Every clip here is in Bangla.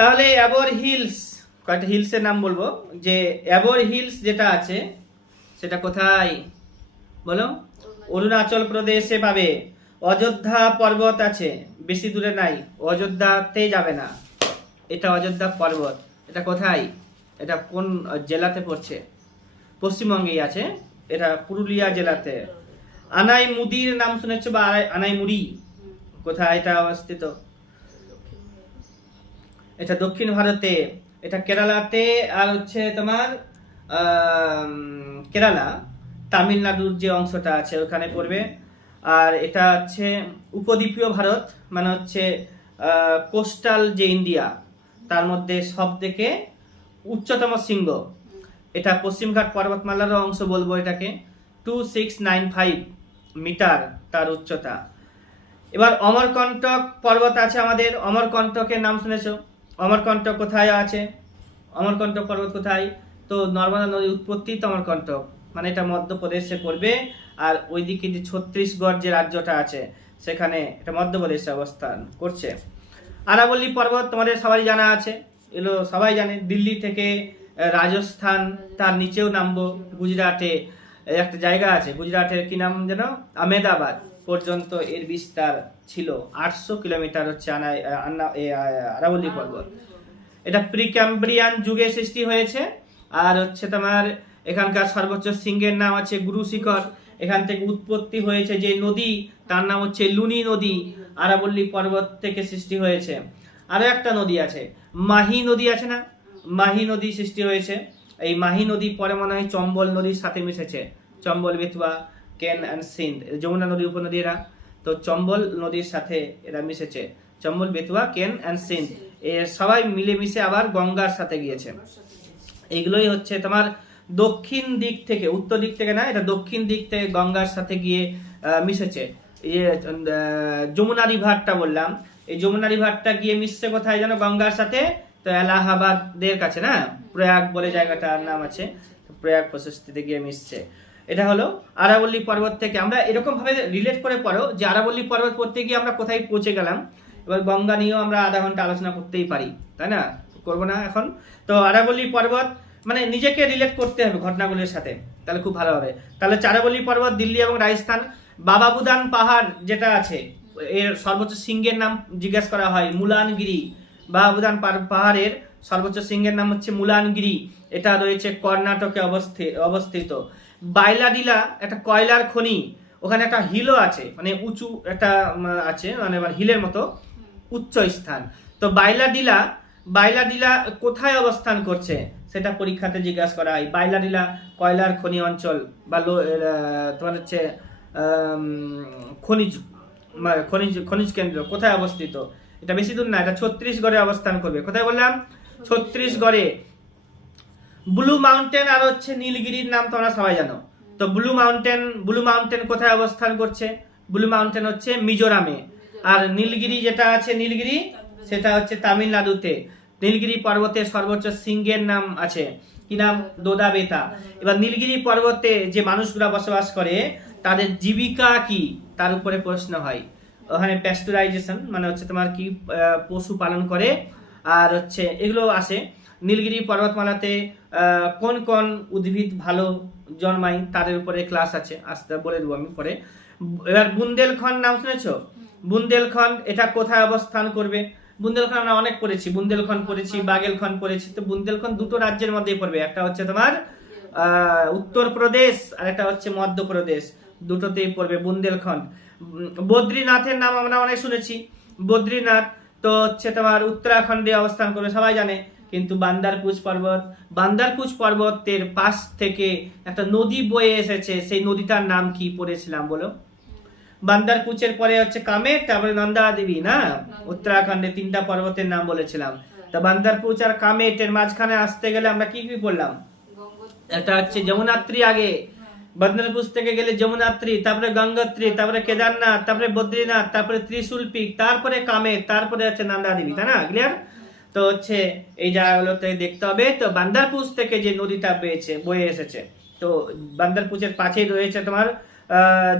তাহলে অ্যাবর হিলস, কয়েকটা হিলসের নাম বলবো। যে অ্যাবর হিলস যেটা আছে সেটা কোথায় বলো? অরুণাচল প্রদেশে পাবে। অযোধ্যা পর্বত আছে, বেশি দূরে নাই, অযোধ্যাতে যাবে না, এটা অযোধ্যা পর্বত। এটা কোথায়? এটা কোন জেলাতে পড়ছে? পশ্চিমবঙ্গেই আছে, এটা পুরুলিয়া জেলাতে। আনাই মুদির নাম শুনেছো বা আনাই মুড়ি, কোথায় এটা অবস্থিত? এটা দক্ষিণ ভারতে, এটা কেরালাতে। আর হচ্ছে তোমার কেরালা, তামিলনাড়ুর যে অংশটা আছে ওখানে পড়বে। আর এটা হচ্ছে উপদ্বীপীয় ভারত, মানে হচ্ছে কোস্টাল যে ইন্ডিয়া, তার মধ্যে সব থেকে উচ্চতম শৃঙ্গ। এটা পশ্চিমঘাট পর্বতমালারও অংশ বলবো এটাকে। 2695 মিটার তার উচ্চতা। এবার অমরকন্টক পর্বত আছে আমাদের। অমরকন্টকের নাম শুনেছো? অমরকন্টক কোথায় আছে? অমরকন্টক পর্বত কোথায়? তো নর্মদা নদীর উৎপত্তি তো অমরকন্টক, মানে এটা মধ্যপ্রদেশে পড়বে। আর ওইদিকে যে ছত্তিশগড় যে রাজ্যটা আছে সেখানে, এটা মধ্যপ্রদেশে অবস্থান করছে। আরাবল্লী পর্বত তোমাদের সবাই জানা আছে, এগুলো সবাই জানে। দিল্লি থেকে রাজস্থান, তার নিচেও নামবো, গুজরাটে একটা জায়গা আছে, গুজরাটের কি নাম যেন, আহমেদাবাদ পর্যন্ত এর বিস্তার ছিল। 800 কিলোমিটার হচ্ছে আরাবল্লী পর্বত। এটা প্রিক্যাম্ব্রিয়ান যুগে সৃষ্টি হয়েছে। আর হচ্ছে তোমার এখানকার সর্বোচ্চ শৃঙ্গের নাম আছে গুরু শিখর। এখান থেকে উৎপত্তি হয়েছে যে নদী, তার নাম হচ্ছে লুনি নদী, আরাবল্লী পর্বত থেকে সৃষ্টি হয়েছে। আরো একটা নদী আছে, মাহি নদী আছে না, মাহি নদী সৃষ্টি হয়েছে। এই মাহি নদী পরে মনে হয় চম্বল নদীর সাথে মিশেছে, চম্বল, বেতুয়া, কেন অ্যান্ড সিন্ধ, যমুনা নদী উপনদী এরা। তো চম্বল নদীর সাথে এরা মিশেছে, চম্বল, বেতুয়া, কেন অ্যান্ড সিন্ধ, এ সবাই মিলেমিশে আবার গঙ্গার সাথে গিয়েছে। এগুলোই হচ্ছে তোমার দক্ষিণ দিক থেকে, উত্তর দিক থেকে না, এটা দক্ষিণ দিক থেকে গঙ্গার সাথে গিয়ে মিশেছে। যমুনা রিভারটা বললাম, এই যমুনা রিভারটা গিয়ে মিশছে কোথায় যেন গঙ্গার সাথে? তো এলাহাবাদের কাছে না, প্রয়াগ বলে জায়গাটার নাম আছে, প্রয়াগ প্রশস্তিতে গিয়ে মিশছে। এটা হলো আরাবল্লী পর্বত থেকে। আমরা এরকম ভাবে রিলেট করে পড়ো যে আরাবল্লী পর্বত পড়তে গিয়ে আমরা কোথায় পৌঁছে গেলাম। এবার গঙ্গা নিয়েও আমরা আধা ঘন্টা আলোচনা করতেই পারি, তাই না? করবো না এখন। তো আরাবল্লী পর্বত মানে নিজেকে রিলেট করতে হবে ঘটনাগুলির সাথে, তাহলে খুব ভালো হবে। তাহলে আরাবল্লী পর্বত দিল্লি এবং রাজস্থান। বাবা বুদান পাহাড় যেটা আছে, এর সর্বোচ্চ শৃঙ্গের নাম জিজ্ঞেস করা হয় মুলানগিরি। বাবা বুদান পাহাড়ের সর্বোচ্চ শৃঙ্গের নাম হচ্ছে মুলানগিরি। এটা রয়েছে কর্ণাটকে অবস্থিত। বাইলাডিলা একটা কয়লার খনি, ওখানে একটা হিলও আছে, মানে উঁচু একটা আছে, মানে হিলের মতো উচ্চ স্থান। তো বাইলাডিলা কোথায় অবস্থান করছে সেটা পরীক্ষাতে জিজ্ঞাসা করা হয়। বাইলাডিলা কয়লার খনি অঞ্চল বা তোমার হচ্ছে খনিজ খনিজ কেন্দ্র কোথায় অবস্থিত? এটা বেশি দূর না, এটা ছত্তিশগড়ে অবস্থান করবে। কোথায় বললাম? ছত্তিশগড়ে। ব্লু মাউন্টেন আর হচ্ছে নীলগিরির নাম তোমরা সবাই জানো। তো ব্লু মাউন্টেন কোথায় অবস্থান করছে? ব্লু মাউন্টেন হচ্ছে মিজোরামে। আর নীলগিরি যেটা আছে, নীলগিরি সেটা হচ্ছে তামিলনাড়ুতে। নীলগিরি পর্বতের সর্বোচ্চ শৃঙ্গের নাম আছে, কি নাম? দোদাবেতা। এবার নীলগিরি পর্বতে যে মানুষগুলা বসবাস করে তাদের জীবিকা কি, তার উপরে প্রশ্ন হয়। ওখানে প্যাস্টুরাইজেশন মানে হচ্ছে তোমার কি পশু পালন করে, আর হচ্ছে এগুলো আসে। নীলগিরি পর্বতমালাতে কোন কোন উদ্ভিদ ভালো জন্মায় তাদের উপরে ক্লাস আছে, আস্তে বলে দেবো আমি পরে। এবার বুন্দেলখন্ড নাম শুনেছো? বুন্দেলখন্ড এটা কোথায় অবস্থান করবে? বুন্দেলখন্ড আমরা অনেক পড়েছি, বুন্দেলখন্ড পড়েছি, বাগেলখন্ড পড়েছি। তো বুন্দেলখন্ড দুটো রাজ্যের মধ্যেই পড়বে, একটা হচ্ছে তোমার উত্তরপ্রদেশ আর একটা হচ্ছে মধ্যপ্রদেশ, দুটোতেই পড়বে বুন্দেলখন্ড। বদ্রীনাথের নাম আমরা অনেক শুনেছি, বদ্রীনাথ তো হচ্ছে তোমার উত্তরাখণ্ডে অবস্থান করবে, সবাই জানে। কিন্তু বান্দারকুচ পর্বতের পাশ থেকে একটা নদী বয়ে এসেছে, সেই নদীটার নাম কি পড়েছিলাম বলো? বান্দারকুচের পরে হচ্ছে কামেট, তারপরে নন্দা দেবী না, উত্তরাখণ্ডে তিনটা পর্বতের নাম বলেছিলাম। তা বান্দারকুচ আর কামেটের মাঝখানে আসতে গেলে আমরা কি কি পড়লাম? একটা হচ্ছে যমুনাত্রী, আগে বান্দারকুচ থেকে গেলে যমুনাত্রী, তারপরে গঙ্গোত্রী, তারপরে কেদারনাথ, তারপরে বদ্রীনাথ, তারপরে ত্রিশূল পিক, তারপরে কামেট, তারপরে হচ্ছে নন্দা দেবী, তাই না? ক্লিয়ার? তো হচ্ছে এই জায়গাগুলোতে দেখতে হবে। তো বান্দারকুচ থেকে যে নদীটা বয়ে এসেছে, তো বান্দারকুচের পাশেই রয়েছে তোমার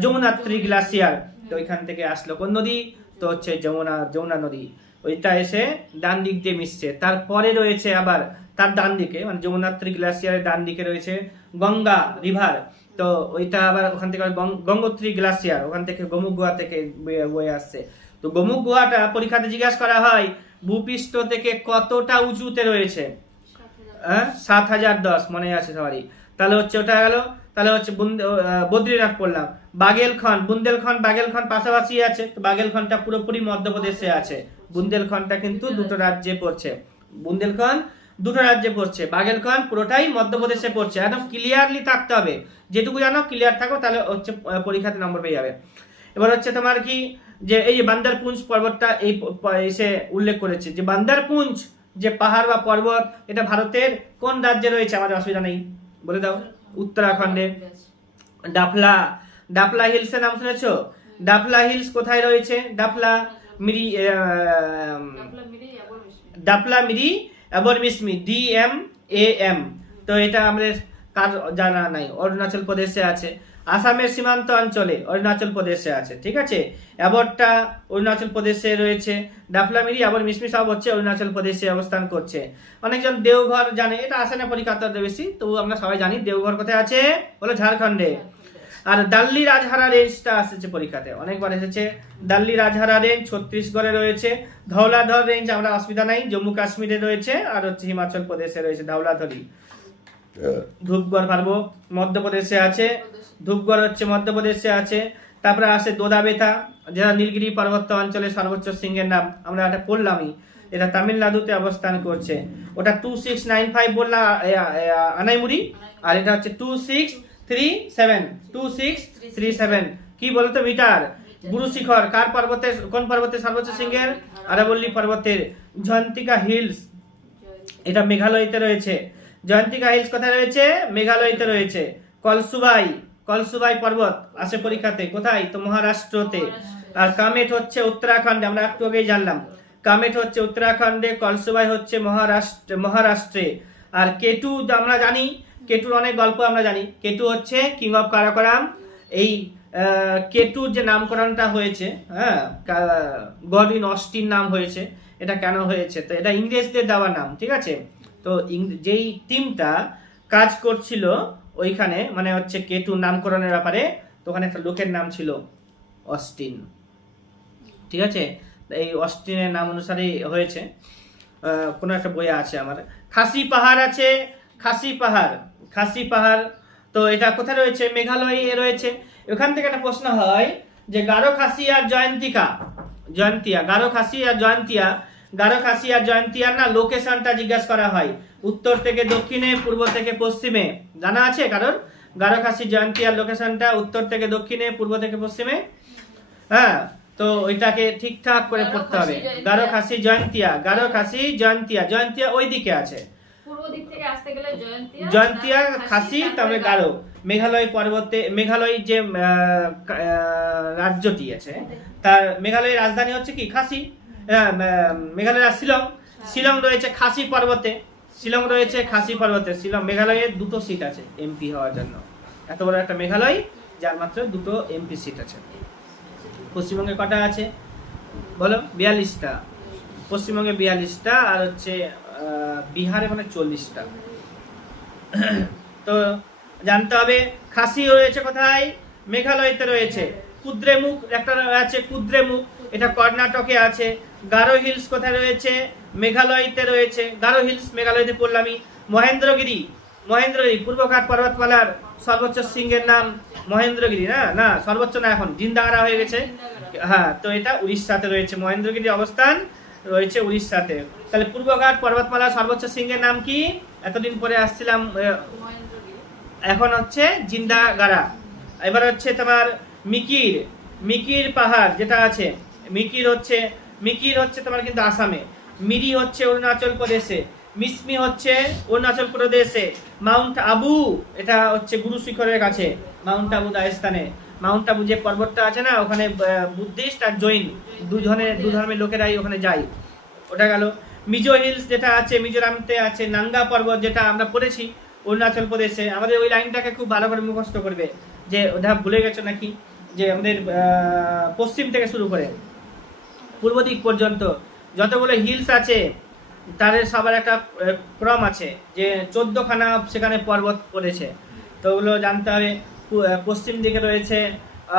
যমুনাত্রী গ্লাসিয়ার। তো ওইখান থেকে আসলো কোন নদী? তো হচ্ছে যমুনা নদী। ওইটা এসে ডান দিক দিয়ে মিশছে। তারপরে রয়েছে আবার তার ডান দিকে, মানে যমুনাত্রী গ্লাসিয়ারের ডান দিকে রয়েছে গঙ্গা রিভার। তো ওইটা আবার ওখান থেকে গঙ্গোত্রী গ্লাসিয়ার, ওখান থেকে গোমুখ গুহা থেকে বয়ে আসছে। তো গোমুখ গুহাটা পরীক্ষাতে জিজ্ঞাসা করা হয় ভূপৃষ্ঠ থেকে কতটা উঁচুতে রয়েছে? 7010, মনে আছে সবারই। তাহলে হচ্ছে ওটা গেল। তাহলে হচ্ছে বদ্রীনাথ পড়লাম। বুন্দেলখন্ড বাগেলখন্ড পাশাপাশি আছে, তো বাগেলখন্ডটা পুরোপুরি মধ্যপ্রদেশে আছে। বুন্দেলখন্ডটা কিন্তু দুটো রাজ্যে পড়ছে। বুন্দেলখন্ড দুটো রাজ্যে পড়ছে, বাগেলখন্ড পুরোটাই মধ্যপ্রদেশে পড়ছে। একদম ক্লিয়ারলি থাকতে হবে, যেটুকু জানো ক্লিয়ার থাকো, তাহলে হচ্ছে পরীক্ষাতে নম্বর পেয়ে যাবে। এবার হচ্ছে তোমার কি, যে এই যে বান্দারপুঞ্জ পর্বতটা এই এসে উল্লেখ করেছে, যে বান্দারপুঞ্জ যে পাহাড় বা পর্বত, এটা ভারতের কোন রাজ্যে রয়েছে? আমাদের অসুবিধা নেই, বলে দাও। উত্তরাখণ্ডে। ডাফলা হিলস এর নাম শুনেছো? ডাফলা হিলস কোথায় রয়েছে? ডাফলা মিরি অ্যাবরমিসমি, DMAM। তো এটা আমাদের কার জানা নাই? অরুণাচল প্রদেশে আছে। আসামের সীমান্ত অঞ্চলে অরুণাচল প্রদেশে আছে, ঠিক আছে। অ্যাবরটা অরুণাচল প্রদেশে রয়েছে। ডাফলামিরি আবার মিসমি সব হচ্ছে অরুণাচল প্রদেশে অবস্থান করছে। অনেকজন দেওঘর জানে, এটা আসে না পরীক্ষাতে বেশি, তবু আমরা সবাই জানি দেওঘর কোথায় আছে, বলো ঝাড়খণ্ডে। আর দাল্লি রাজহারা রেঞ্জটা আসছে পরীক্ষাতে, অনেকবার এসেছে। দাল্লি রাজহারা রেঞ্জ ছত্তিশগড়ে রয়েছে। ধৌলাধর রেঞ্জ আমরা অসুবিধা নাই, জম্মু কাশ্মীরে রয়েছে। আর হচ্ছে হিমাচল প্রদেশে রয়েছে ধৌলাধরি। ধূপগড় পারবো মধ্যপ্রদেশে আছে, ধূপগড় হচ্ছে মধ্যপ্রদেশে আছে। তারপরে আসে দোদাবেতা, যেটা নীলগিরি পার্বত্য অঞ্চলের সর্বোচ্চ শৃঙ্গের নাম, আমরা এটা পড়লামই। এটা তামিলনাড়ুতে অবস্থান করছে। ওটা 2695 বললাম আনাইমুড়ি, আর এটা হচ্ছে 2637 কি বলতো মিটার। গুরু শিখর কার পর্বতের, কোন পর্বতের সর্বোচ্চ শৃঙ্গের? আরাবল্লী পর্বতের। জয়ন্তিকা হিলস, এটা মেঘালয়তে রয়েছে। জয়ন্তিকা হিলস কোথায় রয়েছে? মেঘালয়তে রয়েছে। কলসুবাই পর্বত আসে পরীক্ষাতে, কোথায়? তো মহারাষ্ট্রতে। আর কামেট হচ্ছে উত্তরাখণ্ডে, আমরা একটু আগেই জানলাম। কামেট হচ্ছে উত্তরাখণ্ডে, কলসুবাই হচ্ছে মহারাষ্ট্রে। আর কেটু আমরা জানি, কেটুর অনেক গল্প আমরা জানি। কেটু হচ্ছে কিং অফ কারাকোরাম। এই কেটুর যে নামকরণটা হয়েছে, গডউইন অস্টিন নাম হয়েছে। এটা কেন হয়েছে? তো এটা ইংরেজদের দেওয়া নাম, ঠিক আছে। তো যেই টিমটা কাজ করছিল ওইখানে, মানে হচ্ছে কেটু নামকরণের ব্যাপারে, তো ওখানে একটা লোকের নাম ছিল অস্টিন, ঠিক আছে। এই অস্টিনের নাম অনুসারে হয়েছে। কোনো একটা বই আছে আমার। খাসি পাহাড় আছে, খাসি পাহাড়। তো এটা কোথায় রয়েছে? মেঘালয়ে রয়েছে। ওখান থেকে একটা প্রশ্ন হয় যে গারো খাসি আর জয়ন্তিয়া, গারো খাসি আর জয়ন্তিয়ার না লোকেশনটা জিজ্ঞাসা করা হয়। উত্তর থেকে দক্ষিণে, পূর্ব থেকে পশ্চিমে, জানা আছে কারণ? গারো খাসি জয়ন্তিয়ার লোকেশনটা উত্তর থেকে দক্ষিণে, পূর্ব থেকে পশ্চিমে। হ্যাঁ, তো ওইটাকে ঠিকঠাক করে পড়তে হবে। গারো খাসি জয়ন্তিয়া ওই দিকে আছে। পূর্ব দিক থেকে আসতে গেলে জয়ন্তিয়া খাসি, তবে গারো। মেঘালয় পর্বতে, মেঘালয় যে রাজ্যটি আছে, তার মেঘালয়ের রাজধানী হচ্ছে কি? খাসি। মেঘালয়ের শিলং রয়েছে খাসি পর্বতে। শিলং মেঘালয়ের 2টো সিট আছে এমপি হওয়ার জন্য। এত বড় একটা মেঘালয়, যার মাত্র 2টো এমপি সিট আছে। পশ্চিমবঙ্গে কটা আছে বলো? 42টা। পশ্চিমবঙ্গে 42টা, আর হচ্ছে বিহারে মানে 40টা। তো জানতে হবে খাসি রয়েছে কোথায়? মেঘালয়তে রয়েছে। কুদ্রেমুখ একটা আছে, কুদ্রেমুখ, এটা কর্ণাটকে আছে। গারো হিলস কোথায় রয়েছে? মেঘালয়তে রয়েছে। গারো হিলস মেঘালয়তে পড়লামই। মহেন্দ্রগিরি পূর্বঘাট পর্বতমালার সর্বোচ্চ শৃঙ্গের নাম মহেন্দ্রগিরি। না সর্বোচ্চ না, এখন জিন্দাগারা হয়ে গেছে। হ্যাঁ, তো এটা উড়িষ্যাতে রয়েছে। মহেন্দ্রগিরির অবস্থান রয়েছে উড়িষ্যাতে। তাহলে পূর্বঘাট পর্বতমালার সর্বোচ্চ শৃঙ্গের নাম কি? এতদিন পরে আসছিলাম, এখন হচ্ছে জিন্দাগারা। এবার হচ্ছে তোমার মিকির পাহাড় যেটা আছে, মিকির হচ্ছে তোমার কিন্তু আসামে। মিরি হচ্ছে অরুণাচল প্রদেশে। মিসমি হচ্ছে অরুণাচল প্রদেশে। মাউন্ট আবু, এটা হচ্ছে গুরু শিখরের কাছে। মাউন্ট আবু রাজস্থানে। মাউন্ট আবু যে পর্বতটা আছে না, ওখানে বুদ্ধিস্ট আর জৈন দু ধর্মের লোকেরাই ওখানে যায়। ওটা গেল। মিজো হিলস যেটা আছে মিজোরামতে আছে। নাঙ্গা পর্বত যেটা আমরা পড়েছি অরুণাচল প্রদেশে। আমাদের ওই লাইনটাকে খুব ভালো করে মুখস্থ করবে, যে ওটা ভুলে গেছো নাকি, যে আমাদের পশ্চিম থেকে শুরু করে পূর্ব দিক পর্যন্ত যতগুলো হিলস আছে তাদের সবার একটা ক্রম আছে, যে 14খানা সেখানে পর্বত পড়েছে। তো ওগুলো জানতে হবে। পশ্চিম দিকে রয়েছে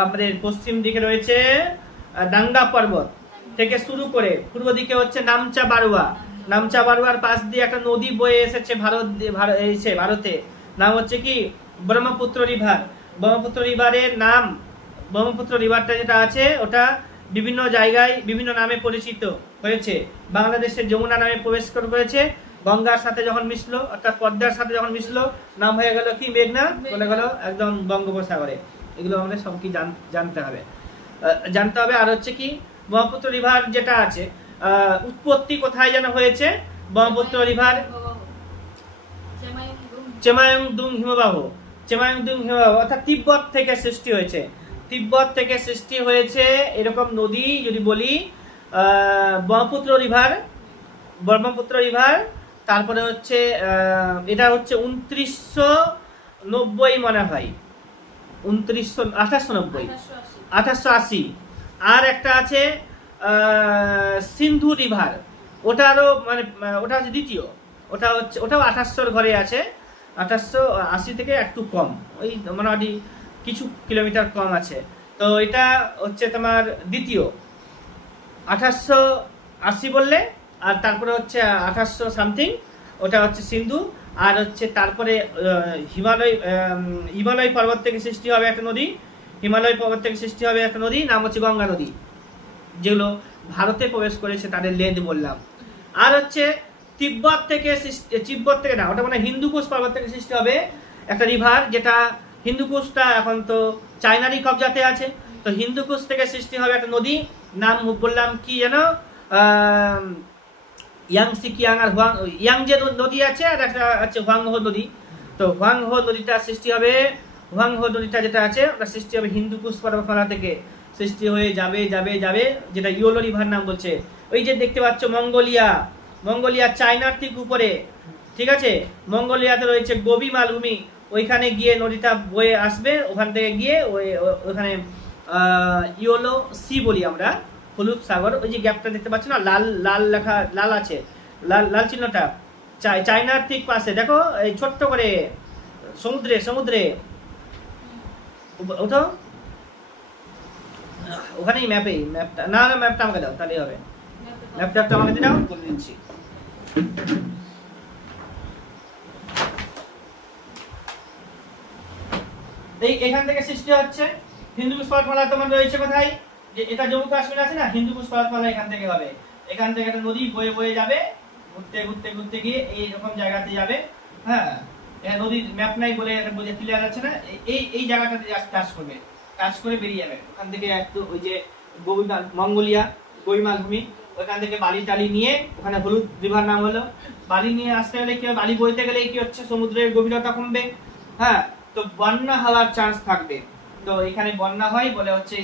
আমাদের পশ্চিম দিকে রয়েছে ডাঙ্গা পর্বত থেকে শুরু করে পূর্ব দিকে হচ্ছে নামচা বারুয়া। নামচা বারুয়ার পাশ দিয়ে একটা নদী বয়ে এসেছে ভারতে, নাম হচ্ছে কি ব্রহ্মপুত্র রিভার। ব্রহ্মপুত্র রিভারের নাম, ব্রহ্মপুত্র রিভারটা যেটা আছে ওটা বিভিন্ন জায়গায় বিভিন্ন নামে পরিচিত হয়েছে। বাংলাদেশের যমুনা নামে প্রবেশ করেছে, গঙ্গার সাথে যখন মিশলো অর্থাৎ পদ্মার সাথে যখন মিশলো নাম হয়ে গেল কি মেঘনা, বলে গেল একদম বঙ্গোপসাগরে। এগুলো আমাদের সব কি জানতে হবে। আর হচ্ছে কি ব্রহ্মপুত্র রিভার যেটা আছে উৎপত্তি কোথায় যেন হয়েছে, ব্রহ্মপুত্র রিভার চেমায়ংদুং হিমবাহ। চেমায়ংদুং হিমবাহ অর্থাৎ তিব্বত থেকে সৃষ্টি হয়েছে। তিব্বত থেকে সৃষ্টি হয়েছে এরকম নদী যদি বলি ব্রহ্মপুত্র রিভার। তারপরে হচ্ছে এটা হচ্ছে 2990 মনে হয়, 1880। আর একটা আছে সিন্ধু রিভার, ওটারও মানে ওটা হচ্ছে দ্বিতীয়, ওটাও 2800 ঘরে আছে। 1880 থেকে একটু কম, ওই মোটামুটি কিছু কিলোমিটার কম আছে। তো এটা হচ্ছে তোমার দ্বিতীয় 1880 বললে, আর তারপরে হচ্ছে 1800 সামথিং ওটা হচ্ছে সিন্ধু। আর হচ্ছে তারপরে হিমালয় পর্বত থেকে সৃষ্টি হবে একটা নদী, নাম হচ্ছে গঙ্গা নদী, যেগুলো ভারতে প্রবেশ করেছে তাদের লেদ বললাম। আর হচ্ছে তিব্বত থেকে না, ওটা মানে হিন্দুকুশ পর্বত থেকে সৃষ্টি হবে একটা রিভার, যেটা হিন্দুকুশটা এখন তো চায়নারই কবজাতে আছে। তো হিন্দুকুশ থেকে সৃষ্টি হবে একটা নদী, নাম বললাম কি যেন ইয়াংসি কিয়াং আর ইয়াং যে নদী আছে, আর একটা আছে হুয়াংহো নদী। তো হুয়াংহো নদীটা যেটা আছে ওটা সৃষ্টি হবে হিন্দুকুশ পর্বতমালা থেকে, সৃষ্টি হয়ে যাবে, যেটা ইয়োলো রিভার নাম বলছে। ওই যে দেখতে পাচ্ছ মঙ্গোলিয়া চায়নার ঠিক উপরে, ঠিক আছে। মঙ্গোলিয়াতে রয়েছে গোবি মালভূমি, ওইখানে গিয়ে নদীটা বয়ে আসবে, ওখান থেকে গিয়ে ওখানে ইয়োলো সি বলি আমরা, হলুদ সাগর। ওই যে গ্যাপটা দেখতে পাচ্ছ না, লাল লেখা, লাল আছে, লাল চিহ্নটা চায়নার ঠিক পাশে, দেখো এই ছোট্ট করে সমুদ্রে ওঠো, ওখানেই ম্যাপটা আমাকে দাও, তাহলেই হবে। ল্যাপটপটা আমাকে দাও, করে দিচ্ছি। এখান থেকে সৃষ্টি হচ্ছে হিন্দুকুশ পর্বতমালা। তোমার রয়েছে কোথায়, যে এটা জম্মু কাশ্মীর আছে না, হিন্দুকুশ পর্বতমালা এখান থেকে হবে। এখান থেকে একটা নদী বয়ে যাবে, ঘুরতে গিয়ে এইরকম জায়গাতে যাবে। হ্যাঁ, নদীর ম্যাপ নাই বলে এটা বুঝে ক্লিয়ার আছে না, এই জায়গাটাতে টাচ করে বেরিয়ে যাবে। ওখান থেকে একটু ওই যে মঙ্গোলিয়া গোবি মালভূমি, ওখান থেকে বালি টালি নিয়ে, ওখানে হলুদ রিভার নাম হলো। বালি নিয়ে আসতে গেলে কি, বালি বইতে গেলে কি হচ্ছে সমুদ্রের গভীরতা কমবে, হ্যাঁ, তো বন্যা হওয়ার চান্স থাকবে। তো এখানে বন্যা হয় বলে হচ্ছে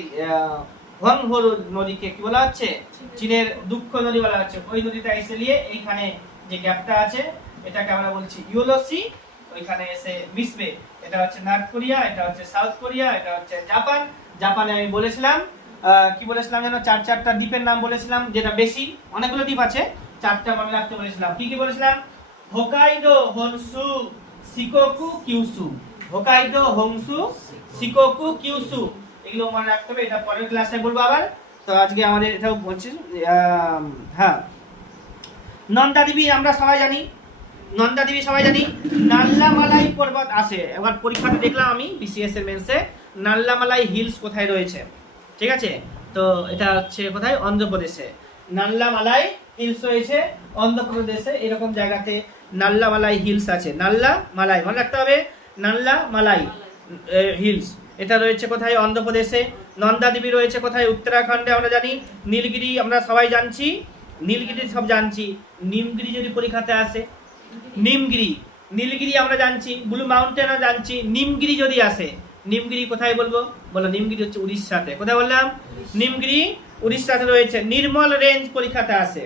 হুয়াংহো নদীকে কি বলা হচ্ছে, চীনের দুঃখ নদী বলা হচ্ছে। ওই নদীটা এসে নিয়ে এইখানে যে গ্যাপটা আছে এটাকে আমরা বলছি ইয়োলো সি, ওইখানে এসে মিশবে। এটা হচ্ছে নর্থ কোরিয়া, এটা হচ্ছে সাউথ কোরিয়া, এটা হচ্ছে জাপানে আমি বলেছিলাম কি বলেছিলাম যেন, চারটা দ্বীপের নাম বলেছিলাম, যেটা বেশি, অনেকগুলো দ্বীপ আছে, 4টা মনে রাখতে বলেছিলাম। কি বলেছিলাম, Hokkaido, Honshu, Shikoku, Kyushu. Hokkaido, Honshu, Shikoku, Kyushu, এগুলো মনে রাখতে হবে। এটা পরের ক্লাসে বলবো আবার। তো আজকে আমাদের এটাও বলছি। হ্যাঁ, নন্দা দেবী আমরা সবাই জানি, নাল্লামালাই পর্বত আছে। এবার পরীক্ষাতে দেখলাম আমি বিসিএস এর মেন্সে নাল্লামালাই হিলস কোথায় রয়েছে, ঠিক আছে। তো এটা হচ্ছে কোথায়, অন্ধ্রপ্রদেশে নাল্লামালাই হিলস রয়েছে, অন্ধ্রপ্রদেশে এরকম জায়গাতে নাল্লামালাই হিলস আছে। নাল্লামালাই মনে রাখতে হবে, নাল্লামালাই হিলস, এটা রয়েছে কোথায়, অন্ধ্রপ্রদেশে। নন্দা দেবী রয়েছে কোথায়, উত্তরাখণ্ডে আমরা জানি। নীলগিরি আমরা সবাই জানছি, সব জানছি। নিমগিরি যদি পরীক্ষাতে আসে, নীলগিরি আমরা জানছি, ব্লু মাউন্টেনও জানছি। নিমগিরি যদি আসে, নিমগিরি কোথায় বলবো, বলো নিমগিরি হচ্ছে উড়িষ্যাতে। কোথায় বললাম, নিমগিরি উড়িষ্যাতে রয়েছে। নির্মল রেঞ্জ পরীক্ষাতে আসে,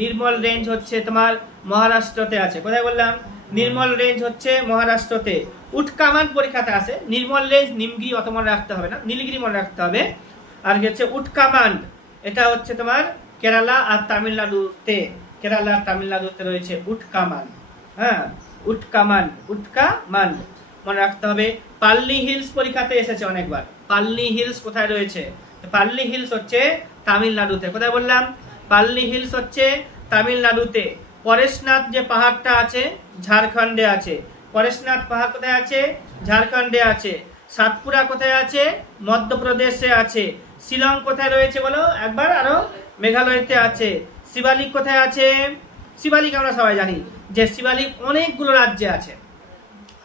নির্মল রেঞ্জ হচ্ছে তোমার মহারাষ্ট্রতে আছে। কোথায় বললাম, নির্মল রেঞ্জ হচ্ছে মহারাষ্ট্রতে। উটকামান পরীক্ষাতে আসে। নির্মল রেঞ্জ, নিমগিরি অত মনে রাখতে হবে না, নীলগিরি মনে রাখতে হবে। আর হচ্ছে উটকামান্ড, এটা হচ্ছে তোমার কেরালা আর তামিলনাড়ুতে রয়েছে উটকামান। হ্যাঁ, উটকামান মনে রাখতে হবে। পাল্লি হিলস পরীক্ষাতে এসেছে অনেকবার। পাল্লি হিলস কোথায় রয়েছে? পাল্লি হিলস হচ্ছে তামিলনাড়ুতে। কোথায় বললাম? পাল্লি হিলস হচ্ছে তামিলনাড়ুতে। পরেশনাথ যে পাহাড়টা আছে ঝাড়খণ্ডে আছে। পরেশনাথ পাহাড় কোথায় আছে? ঝাড়খণ্ডে আছে। সাতপুরা কোথায় আছে? মধ্যপ্রদেশে আছে। শিলং কোথায় রয়েছে বলো একবার আরো? মেঘালয়তে আছে। শিবালিক কোথায় আছে? শিবালিক আমরা সবাই জানি যে শিবালিক অনেকগুলো রাজ্যে আছে।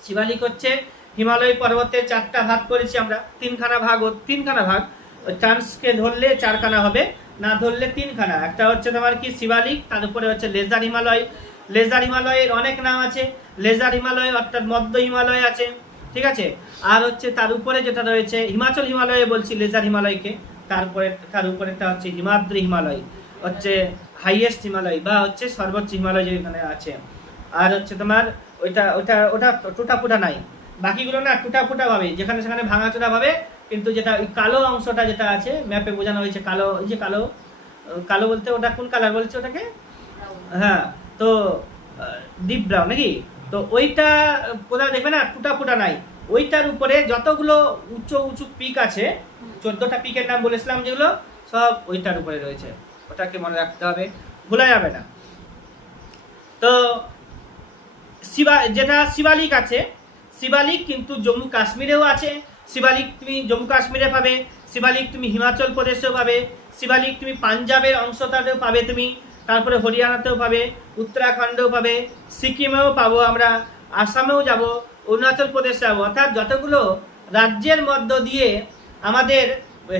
শিবালিক হচ্ছে হিমালয় পর্বতের 4টা ভাগ করেছি আমরা, তিনখানা ভাগ। চান্সকে ধরলে 4খানা হবে, না ধরলে 3খানা। একটা হচ্ছে তোমার কি শিবালিক, তার উপরে হচ্ছে লেজার হিমালয়। লেজার হিমালয়ের অনেক নাম আছে। লেজার হিমালয় অর্থাৎ মধ্য হিমালয় আছে, ঠিক আছে। আর হচ্ছে তার উপরে যেটা রয়েছে হিমাচল হিমালয় বলছি লেজার হিমালয়কে। তার উপরেটা হচ্ছে হিমাদ্রি হিমালয়, হচ্ছে হাইয়েস্ট হিমালয় বা হচ্ছে সর্বোচ্চ হিমালয় যেখানে আছে। আর হচ্ছে তোমার ওটা টুটাফুটা নাই, বাকিগুলো না টুটাফুটা ভাবে, যেখানে সেখানে ভাঙাচোরা ভাবে। কিন্তু যেটা ওই কালো অংশটা যেটা আছে ম্যাপে বোঝানো হয়েছে কালো, এই যে কালো বলতে ওটা কোন কালার বলছে ওটাকে? হ্যাঁ, তো ডিপ ব্রাউন নাকি? তো ওইটা কোথাও দেখবে না টুটাফুটা নাই। ওইটার উপরে যতগুলো উঁচু পিক আছে, 14টা পিকের নাম বলেছিলাম যেগুলো, সব ওইটার উপরে রয়েছে। ওটাকে মনে রাখতে হবে, ভোলা যাবে না। তো যেটা শিবালিক আছে, শিবালিক কিন্তু জম্মু কাশ্মীরেও আছে। শিবালিক তুমি জম্মু কাশ্মীরে পাবে, শিবালিক তুমি হিমাচল প্রদেশেও পাবে, শিবালিক তুমি পাঞ্জাবের অংশটাতেও পাবে তুমি, তারপরে হরিয়ানাতেও পাবে, উত্তরাখণ্ডেও পাবে, সিকিমেও পাবো আমরা, আসামেও যাব, অরুণাচল প্রদেশে যাবো। অর্থাৎ যতগুলো রাজ্যের মধ্য দিয়ে আমাদের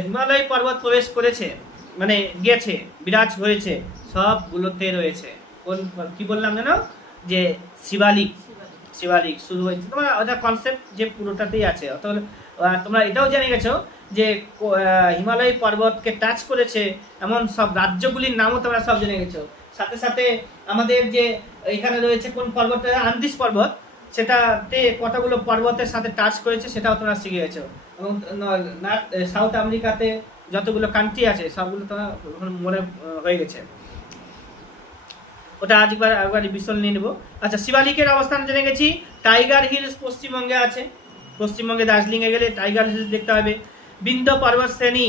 হিমালয় পর্বত প্রবেশ করেছে, মানে গেছে, বিরাজ হয়েছে, সবগুলোতে রয়েছে কোন কি বললাম জানো? যে শিবালিক শুরু হয়েছে। তোমার ওটা কনসেপ্ট যে পুরোটাতেই আছে। অর্থাৎ তোমরা এটাও জেনে গেছো যে হিমালয় পর্বতকে টাচ করেছে এমন সব রাজ্যগুলির নামও তোমরা সব জেনে গেছো। সাথে সাথে আমাদের যে এখানে রয়েছে কোন পর্বতটা, আন্দিজ পর্বত, সেটাতে কতগুলো পর্বতের সাথে টাচ করেছে সেটাও তোমরা শিখে গেছো। এবং সাউথ আমেরিকাতে যতগুলো কান্ট্রি আছে সবগুলো তোমার মনে হয়ে গেছে। ওটা একবার বিশল নিয়ে নেবো। আচ্ছা, শিবালিকের অবস্থান জেনে গেছি। টাইগার হিলস পশ্চিমবঙ্গে আছে। পশ্চিমবঙ্গে দার্জিলিংয়ে গেলে টাইগার হিলস দেখতে হবে। বিন্ধ্য পর্বত শ্রেণী,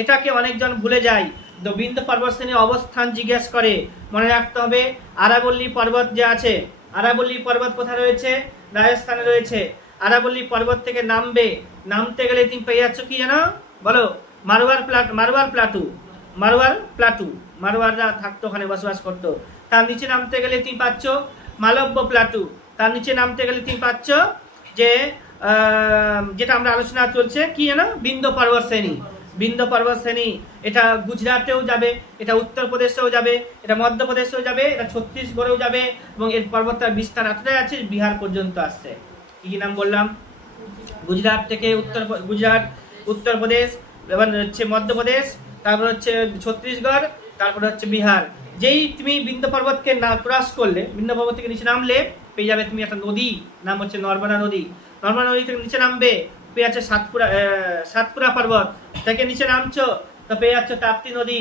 এটাকে অনেকজন ভুলে যায়। তো বিন্ধ্য পর্বত শ্রেণীর অবস্থান জিজ্ঞেস করে, মনে রাখতে হবে আরাবল্লী পর্বত যে আছে, আরাবল্লী পর্বত কোথায় রয়েছে? রাজস্থানে রয়েছে। আরাবল্লী পর্বত থেকে নামতে গেলে তুমি পেয়ে যাচ্ছ কি জানো বলো? মারওয়াররা থাকতো ওখানে, বসবাস করতো। তার নিচে নামতে গেলে তুমি পাচ্ছ মালব্য প্লাটু। তার নিচে নামতে গেলে তুমি পাচ্ছ যে যেটা আমরা আলোচনা চলছে কি জানো? বিন্ধ্য পর্বত শ্রেণী। এটা গুজরাটেও যাবে, এটা উত্তরপ্রদেশেও যাবে, এটা মধ্যপ্রদেশেও যাবে, এটা ছত্তিশগড়েও যাবে, এবং এর পর্বতটার বিস্তার এতটাই আছে বিহার পর্যন্ত আসছে। কি নাম বললাম? গুজরাট থেকে উত্তরপ্রদেশ, এবার হচ্ছে মধ্যপ্রদেশ, তারপর হচ্ছে ছত্তিশগড়, তারপর হচ্ছে বিহার। যেই তুমি বিন্ধ্য পর্বতকে ক্রস করলে, বিন্ধ্য পর্বত থেকে নিচে নামলে পেয়ে যাবে তুমি একটা নদী, নাম হচ্ছে নর্মদা নদী। নর্মদা নদী থেকে নিচে নামবে পেয়ে যাচ্ছে সাতপুরা পর্বত থেকে নিচে নামছো তো পেয়ে যাচ্ছ তাপ্তি নদী,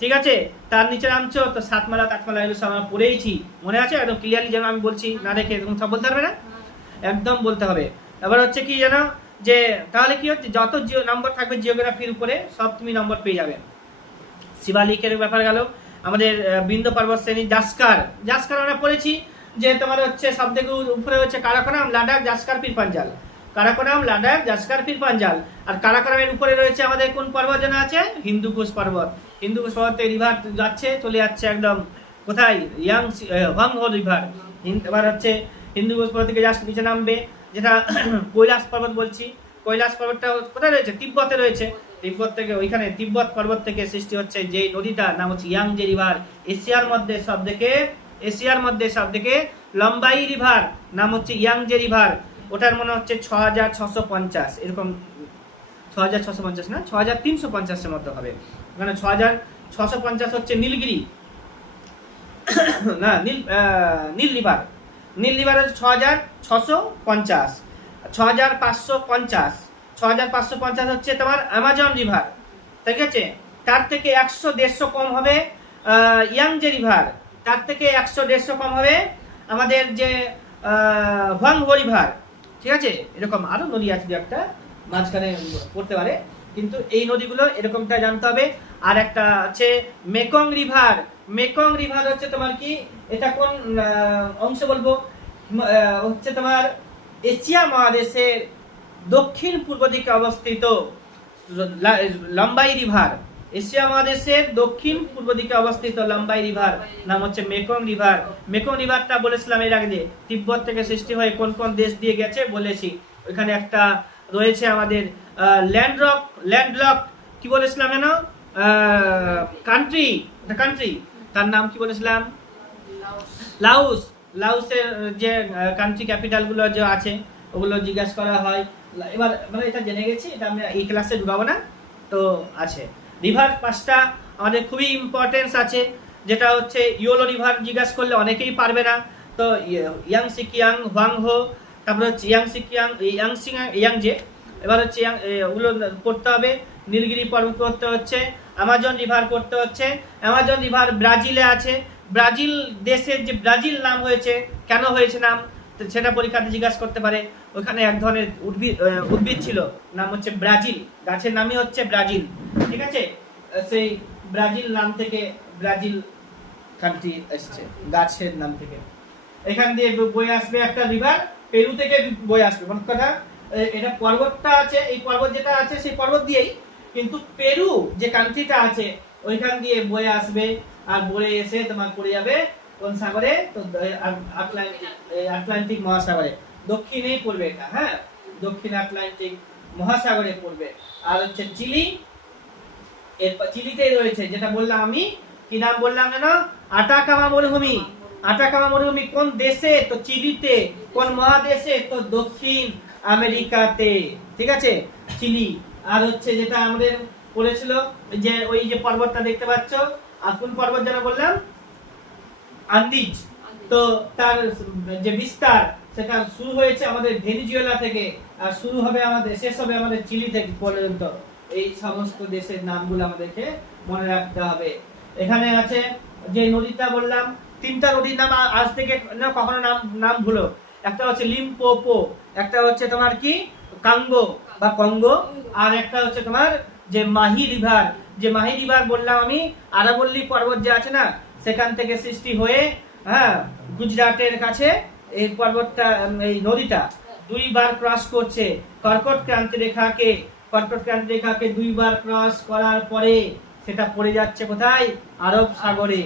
ঠিক আছে। তার নিচে নামছো তো সাতমালা এগুলো সব আমরা পড়েইছি, মনে আছে একদম ক্লিয়ারলি, যেন আমি বলছি না রেখে এরকম সব বলতে পারবে না, একদম বলতে হবে। এবার হচ্ছে কি জানো, যে তাহলে কি হচ্ছে যত নম্বর থাকবে জিওগ্রাফির উপরে সব তুমি নম্বর পেয়ে যাবে। শিবালিকের ব্যাপার গেল। আমাদের বিন্ধ্য পর্বত শ্রেণী জাস্কার আমরা পড়েছি যে তোমার হচ্ছে সব থেকে উপরে হচ্ছে কারাকোরাম, লাদাখ, জাস্কার, পীর পাঞ্জাল। আর কারাকোরামের উপরে রয়েছে আমাদের কোন পর্বত যেন আছে? হিন্দুকুশ পর্বত থেকে রিভার চলে যাচ্ছে একদম কোথায়? Hwang Ho river. এবার হচ্ছে হিন্দুকুশ পর্বত থেকে জাস্ট নিচে নামবে, যেটা কৈলাস পর্বত বলছি। কৈলাস পর্বতটা কোথায় রয়েছে? তিব্বতে রয়েছে। তিব্বত পর্বত থেকে সৃষ্টি হচ্ছে যে নদীটার নাম হচ্ছে ইয়াংজে রিভার। এশিয়ার মধ্যে সব থেকে লম্বাই রিভার নাম হচ্ছে ইয়াংজে রিভার। ওটার মনে হচ্ছে 6650, এরকম 6650 না, 6350 মতো হবে। ওখানে 6650 হচ্ছে নীলগিরি না, নীল রিভার হচ্ছে 6650। 6550 হচ্ছে তোমার অ্যামাজন রিভার, ঠিক আছে। তার থেকে 100-150 কম হবে ইয়াং যে রিভার তার থেকে 100-150 কম হবে আমাদের যে হোয়াংহো রিভার, ঠিক আছে। এরকম আরো নদী আছে দু একটা মাঝখানে পড়তে পারে, কিন্তু এই নদীগুলো এরকমটা জানতে হবে। আর একটা আছে মেকং রিভার। মেকং রিভার হচ্ছে তোমার কি, এটা কোন অংশ বলবো, হচ্ছে তোমার এশিয়া মহাদেশের দক্ষিণ পূর্ব দিকে অবস্থিত লম্বাই রিভার। এশিয়া মহাদেশের দক্ষিণ পূর্ব দিকে অবস্থিত লম্বাই রিভার নাম হচ্ছে মেকং রিভার। মেকং রিভারটা বলেছিলাম এর আগে, তিব্বত থেকে সৃষ্টি হয়ে কোন কোন দেশ দিয়ে গেছে বলেছি। ওইখানে একটা রয়েছে আমাদের ল্যান্ডলক কি বলেছিলাম যেন, কান্ট্রি, কান্ট্রি তার নাম কি বলেছিলাম, লাউস। লাউসের যে কান্ট্রি ক্যাপিটালগুলো যে আছে ওগুলো জিজ্ঞাসা করা হয়। এবার মানে এটা জেনে গেছি, এটা আমি এই ক্লাসে ঢুকাবো না, তো আছে। রিভার 5টা আমাদের খুবই ইম্পর্টেন্স আছে, যেটা হচ্ছে ইয়োলো রিভার জিজ্ঞাসা করলে অনেকেই পারবে না, তো ইয়াংসিকিয়াং, হোয়াংহো, তারপরে হচ্ছে ইয়াংজে, এবার হচ্ছে ওগুলো করতে হবে। নীলগিরি পর্বত করতে হচ্ছে, অ্যামাজন রিভার করতে হচ্ছে। অ্যামাজন রিভার ব্রাজিলে আছে। ব্রাজিল দেশের যে ব্রাজিল নাম হয়েছে, কেন হয়েছে নাম, সেটা পরীক্ষাতে জিজ্ঞাসা করতে পারে। ওখানে এক ধরনের উদ্ভিদ ছিল, নাম হচ্ছে ব্রাজিল, গাছের নামই হচ্ছে ব্রাজিল, ঠিক আছে। সেই ব্রাজিল নাম থেকে ব্রাজিল কান্ট্রি এসেছে, গাছের নাম থেকে। এখান দিয়ে বয়ে আসবে একটা রিভার, পেরু থেকে বয়ে আসবে। মানে কথা, এটা পর্বতটা আছে, এই পর্বত যেটা আছে সেই পর্বত দিয়েই, কিন্তু পেরু যে কান্ট্রিটা আছে ওইখান দিয়ে বয়ে আসবে, আর বয়ে এসে তোমার পড়ে যাবে কোন সাগরে, তো আটলান্টিক মহাসাগরে, দক্ষিণেই পড়বে এটা, হ্যাঁ, দক্ষিণ আটলান্টিক মহাসাগরে পড়বে। আর হচ্ছে চিলি, এরপর চিলিতেই রয়েছে যেটা বললাম আমি, কি নাম বললাম যেন, আটাকামা মরুভূমি। আটাকামা মরুভূমি কোন দেশে, তো চিলিতে। কোন মহাদেশে, তো দক্ষিণ আমেরিকাতে, ঠিক আছে, চিলি। আর হচ্ছে যেটা আমাদের পড়েছিল যে ওই যে পর্বতটা দেখতে পাচ্ছ, আর কোন পর্বত যেন বললাম, আন্দিজ। তো তার যে বিস্তার সেটা শুরু হয়েছে আমাদের ভেনিজুয়েলা থেকে, আর শুরু হবে আমাদের, শেষ হবে আমাদের চিলি থেকে পর্যন্ত। এই সমস্ত দেশের নামগুলো আমাদেরকে মনে রাখতে হবে। এখানে আছে যে নদীটা বললাম, 3টা নদীর নাম আজ থেকে না কখনো নাম ভুলো। একটা হচ্ছে লিম্পোপো, একটা হচ্ছে তোমার কি কাঙ্গো বা কঙ্গো, আর একটা হচ্ছে তোমার যে মাহি রিভার। যে মাহি রিভার বললাম আমি, আরাবল্লী পর্বত যে আছে না, সেখান থেকে সৃষ্টি হয়ে, হ্যাঁ, গুজরাটের কাছে এই পর্বতটা, এই নদীটা 2বার ক্রস করছে। কর্কট ক্রান্তি রেখাকে 2বার ক্রস করার পরে সেটা পড়ে যাচ্ছে কোথায়, আরব সাগরে।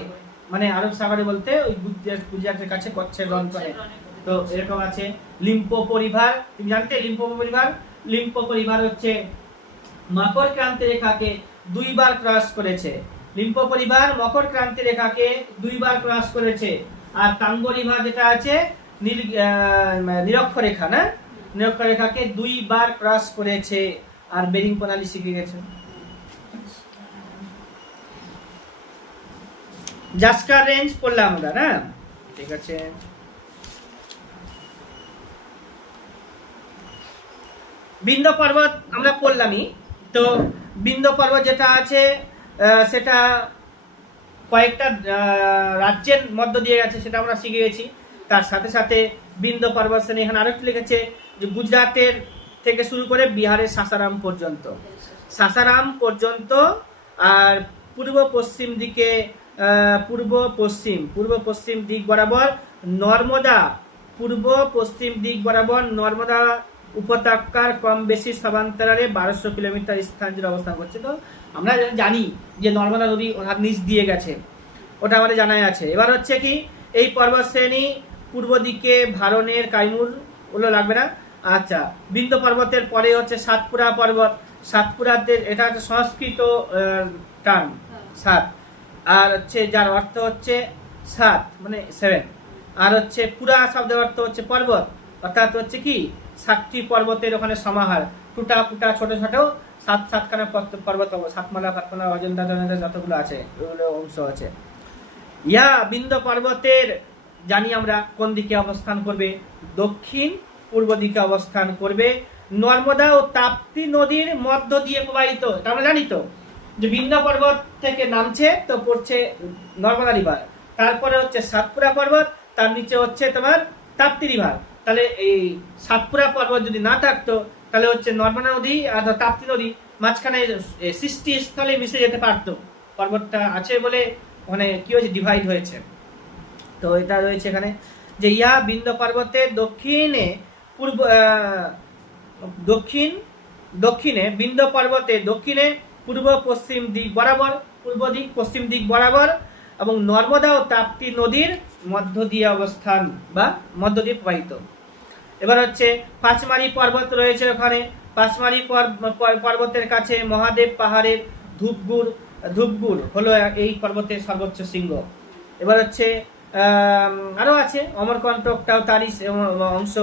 মানে আরব সাগরে বলতে ওই গুজরাটের কাছে কচ্ছের রণ করে। তো এরকম আছে লিম্পোপো রিভার, তুমি জানতে লিম্পোপো রিভার হচ্ছে মকর ক্রান্তি রেখাকে 2বার ক্রস করেছে। লিম্পোপো রিভার মকর ক্রান্তি রেখাকে 2বার ক্রস করেছে। আর কাঙ্গো রিভার যেটা আছে নিরক্ষরেখা, না, নিরক্ষরেখাকে 2বার ক্রস করেছে। আর বেরিং প্রণালী শিখে গেছে। জাস্কার রেঞ্জ পড়লাম আমরা, না, ঠিক আছে। বিন্ধ্য পর্বত আমরা পড়লামই। তো বিন্ধ্য পর্বত যেটা আছে সেটা কয়েকটা রাজ্যের মধ্য দিয়ে গেছে, সেটা আমরা শিখে গেছি। তার সাথে সাথে বিন্ধ্য পর্বত শ্রেণী এখানে আরেকটু লিখেছে যে গুজরাটের থেকে শুরু করে বিহারের সাসারাম পর্যন্ত, আর পূর্ব পশ্চিম দিক বরাবর নর্মদা উপত্যকার কম বেশি সমান্তরালে 1200 কিলোমিটার স্থান জুড়ে অবস্থান করছে। তো আমরা জানি যে নর্মদা নদী ওর নিচ দিয়ে গেছে, ওটা আমাদের জানাই আছে। এবার হচ্ছে কি, এই পর্বত শ্রেণী পূর্ব দিকে ভারনের কাইমুর, ওগুলো লাগবে না। আচ্ছা, বিন্ধ্য পর্বতের পরে হচ্ছে সাতপুরা পর্বত। সাতপুরাতে, এটা হচ্ছে সংস্কৃত টার্ম, সাত, আর হচ্ছে যার অর্থ হচ্ছে 7 মানে 7। আর হচ্ছে পুরা শব্দের অর্থ হচ্ছে পর্বত, অর্থাৎ হচ্ছে কি 7টি পর্বতের ওখানে সমাহার, টুটা ফুটা ছোট ছোট 7খানা পর্বত, সাতমালা ফাতমালা অজন্তা যতগুলো আছে ওগুলো অংশ আছে। বিন্ধ্য পর্বতের জানি আমরা কোন দিকে অবস্থান করবে, দক্ষিণ পূর্ব দিকে অবস্থান করবে। নর্মদা ও তাপ্তি নদীর মধ্য দিয়ে প্রবাহিত, এটা আমরা জানি তো। যে বিন্ধ্য পর্বত থেকে নামছে তো পড়ছে নর্মদা রিভার, তারপরে হচ্ছে সাতপুরা পর্বত, তার নিচে হচ্ছে তোমার তাপ্তি রিভার। তাহলে এই সাতপুরা পর্বত যদি না থাকতো তাহলে হচ্ছে নর্মদা নদী আর তাপ্তি নদী মাঝখানে সৃষ্টিস্থলে মিশে যেতে পারতো। পর্বতটা আছে বলে মানে কি হয়েছে, ডিভাইড হয়েছে। তো এটা রয়েছে এখানে যে ইহা বিন্ধ্য পর্বতের দক্ষিণে পূর্ব দক্ষিণে বিন্ধ্য পর্বতের দক্ষিণে পূর্ব পশ্চিম দিক বরাবর, পূর্ব দিক পশ্চিম দিক বরাবর এবং নর্মদা ও তাপ্তি নদীর মধ্য দিয়ে অবস্থান বা মধ্য দিয়ে প্রবাহিত। এবার হচ্ছে পাঁচমারি পর্বত রয়েছে ওখানে। পাঁচমারি পর্বতের কাছে মহাদেব পাহাড়ের ধূপগুড় হলো এই পর্বতের সর্বোচ্চ শৃঙ্গ। এবার হচ্ছে আরো আছে, অমরকণ্টকটাও তারই অংশ।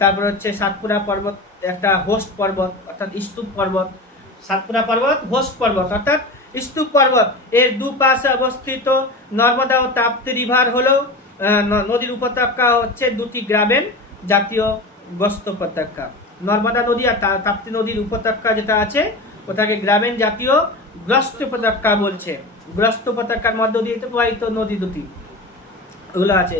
তারপর হচ্ছে সাতপুরা পর্বত একটা হোস্ট পর্বত অর্থাৎ স্তূপ পর্বত। সাতপুরা পর্বত হোস্ট পর্বত অর্থাৎ স্তূপ পর্বত। এর দুপাশে অবস্থিত নর্মদা ও তাপ্তি রিভার হলো নদীর উপত্যকা হচ্ছে দুটি গ্রামের জাতীয় গ্রস্ত উপত্যকা। নর্মদা নদী আর তাপ্তি নদীর উপত্যকা যেটা আছে ওটাকে গ্রামীণ জাতীয় গ্রস্ত উপত্যকা বলছে। গ্রস্ত উপত্যকার মধ্য দিয়ে প্রবাহিত নদী দুটি ওগুলো আছে।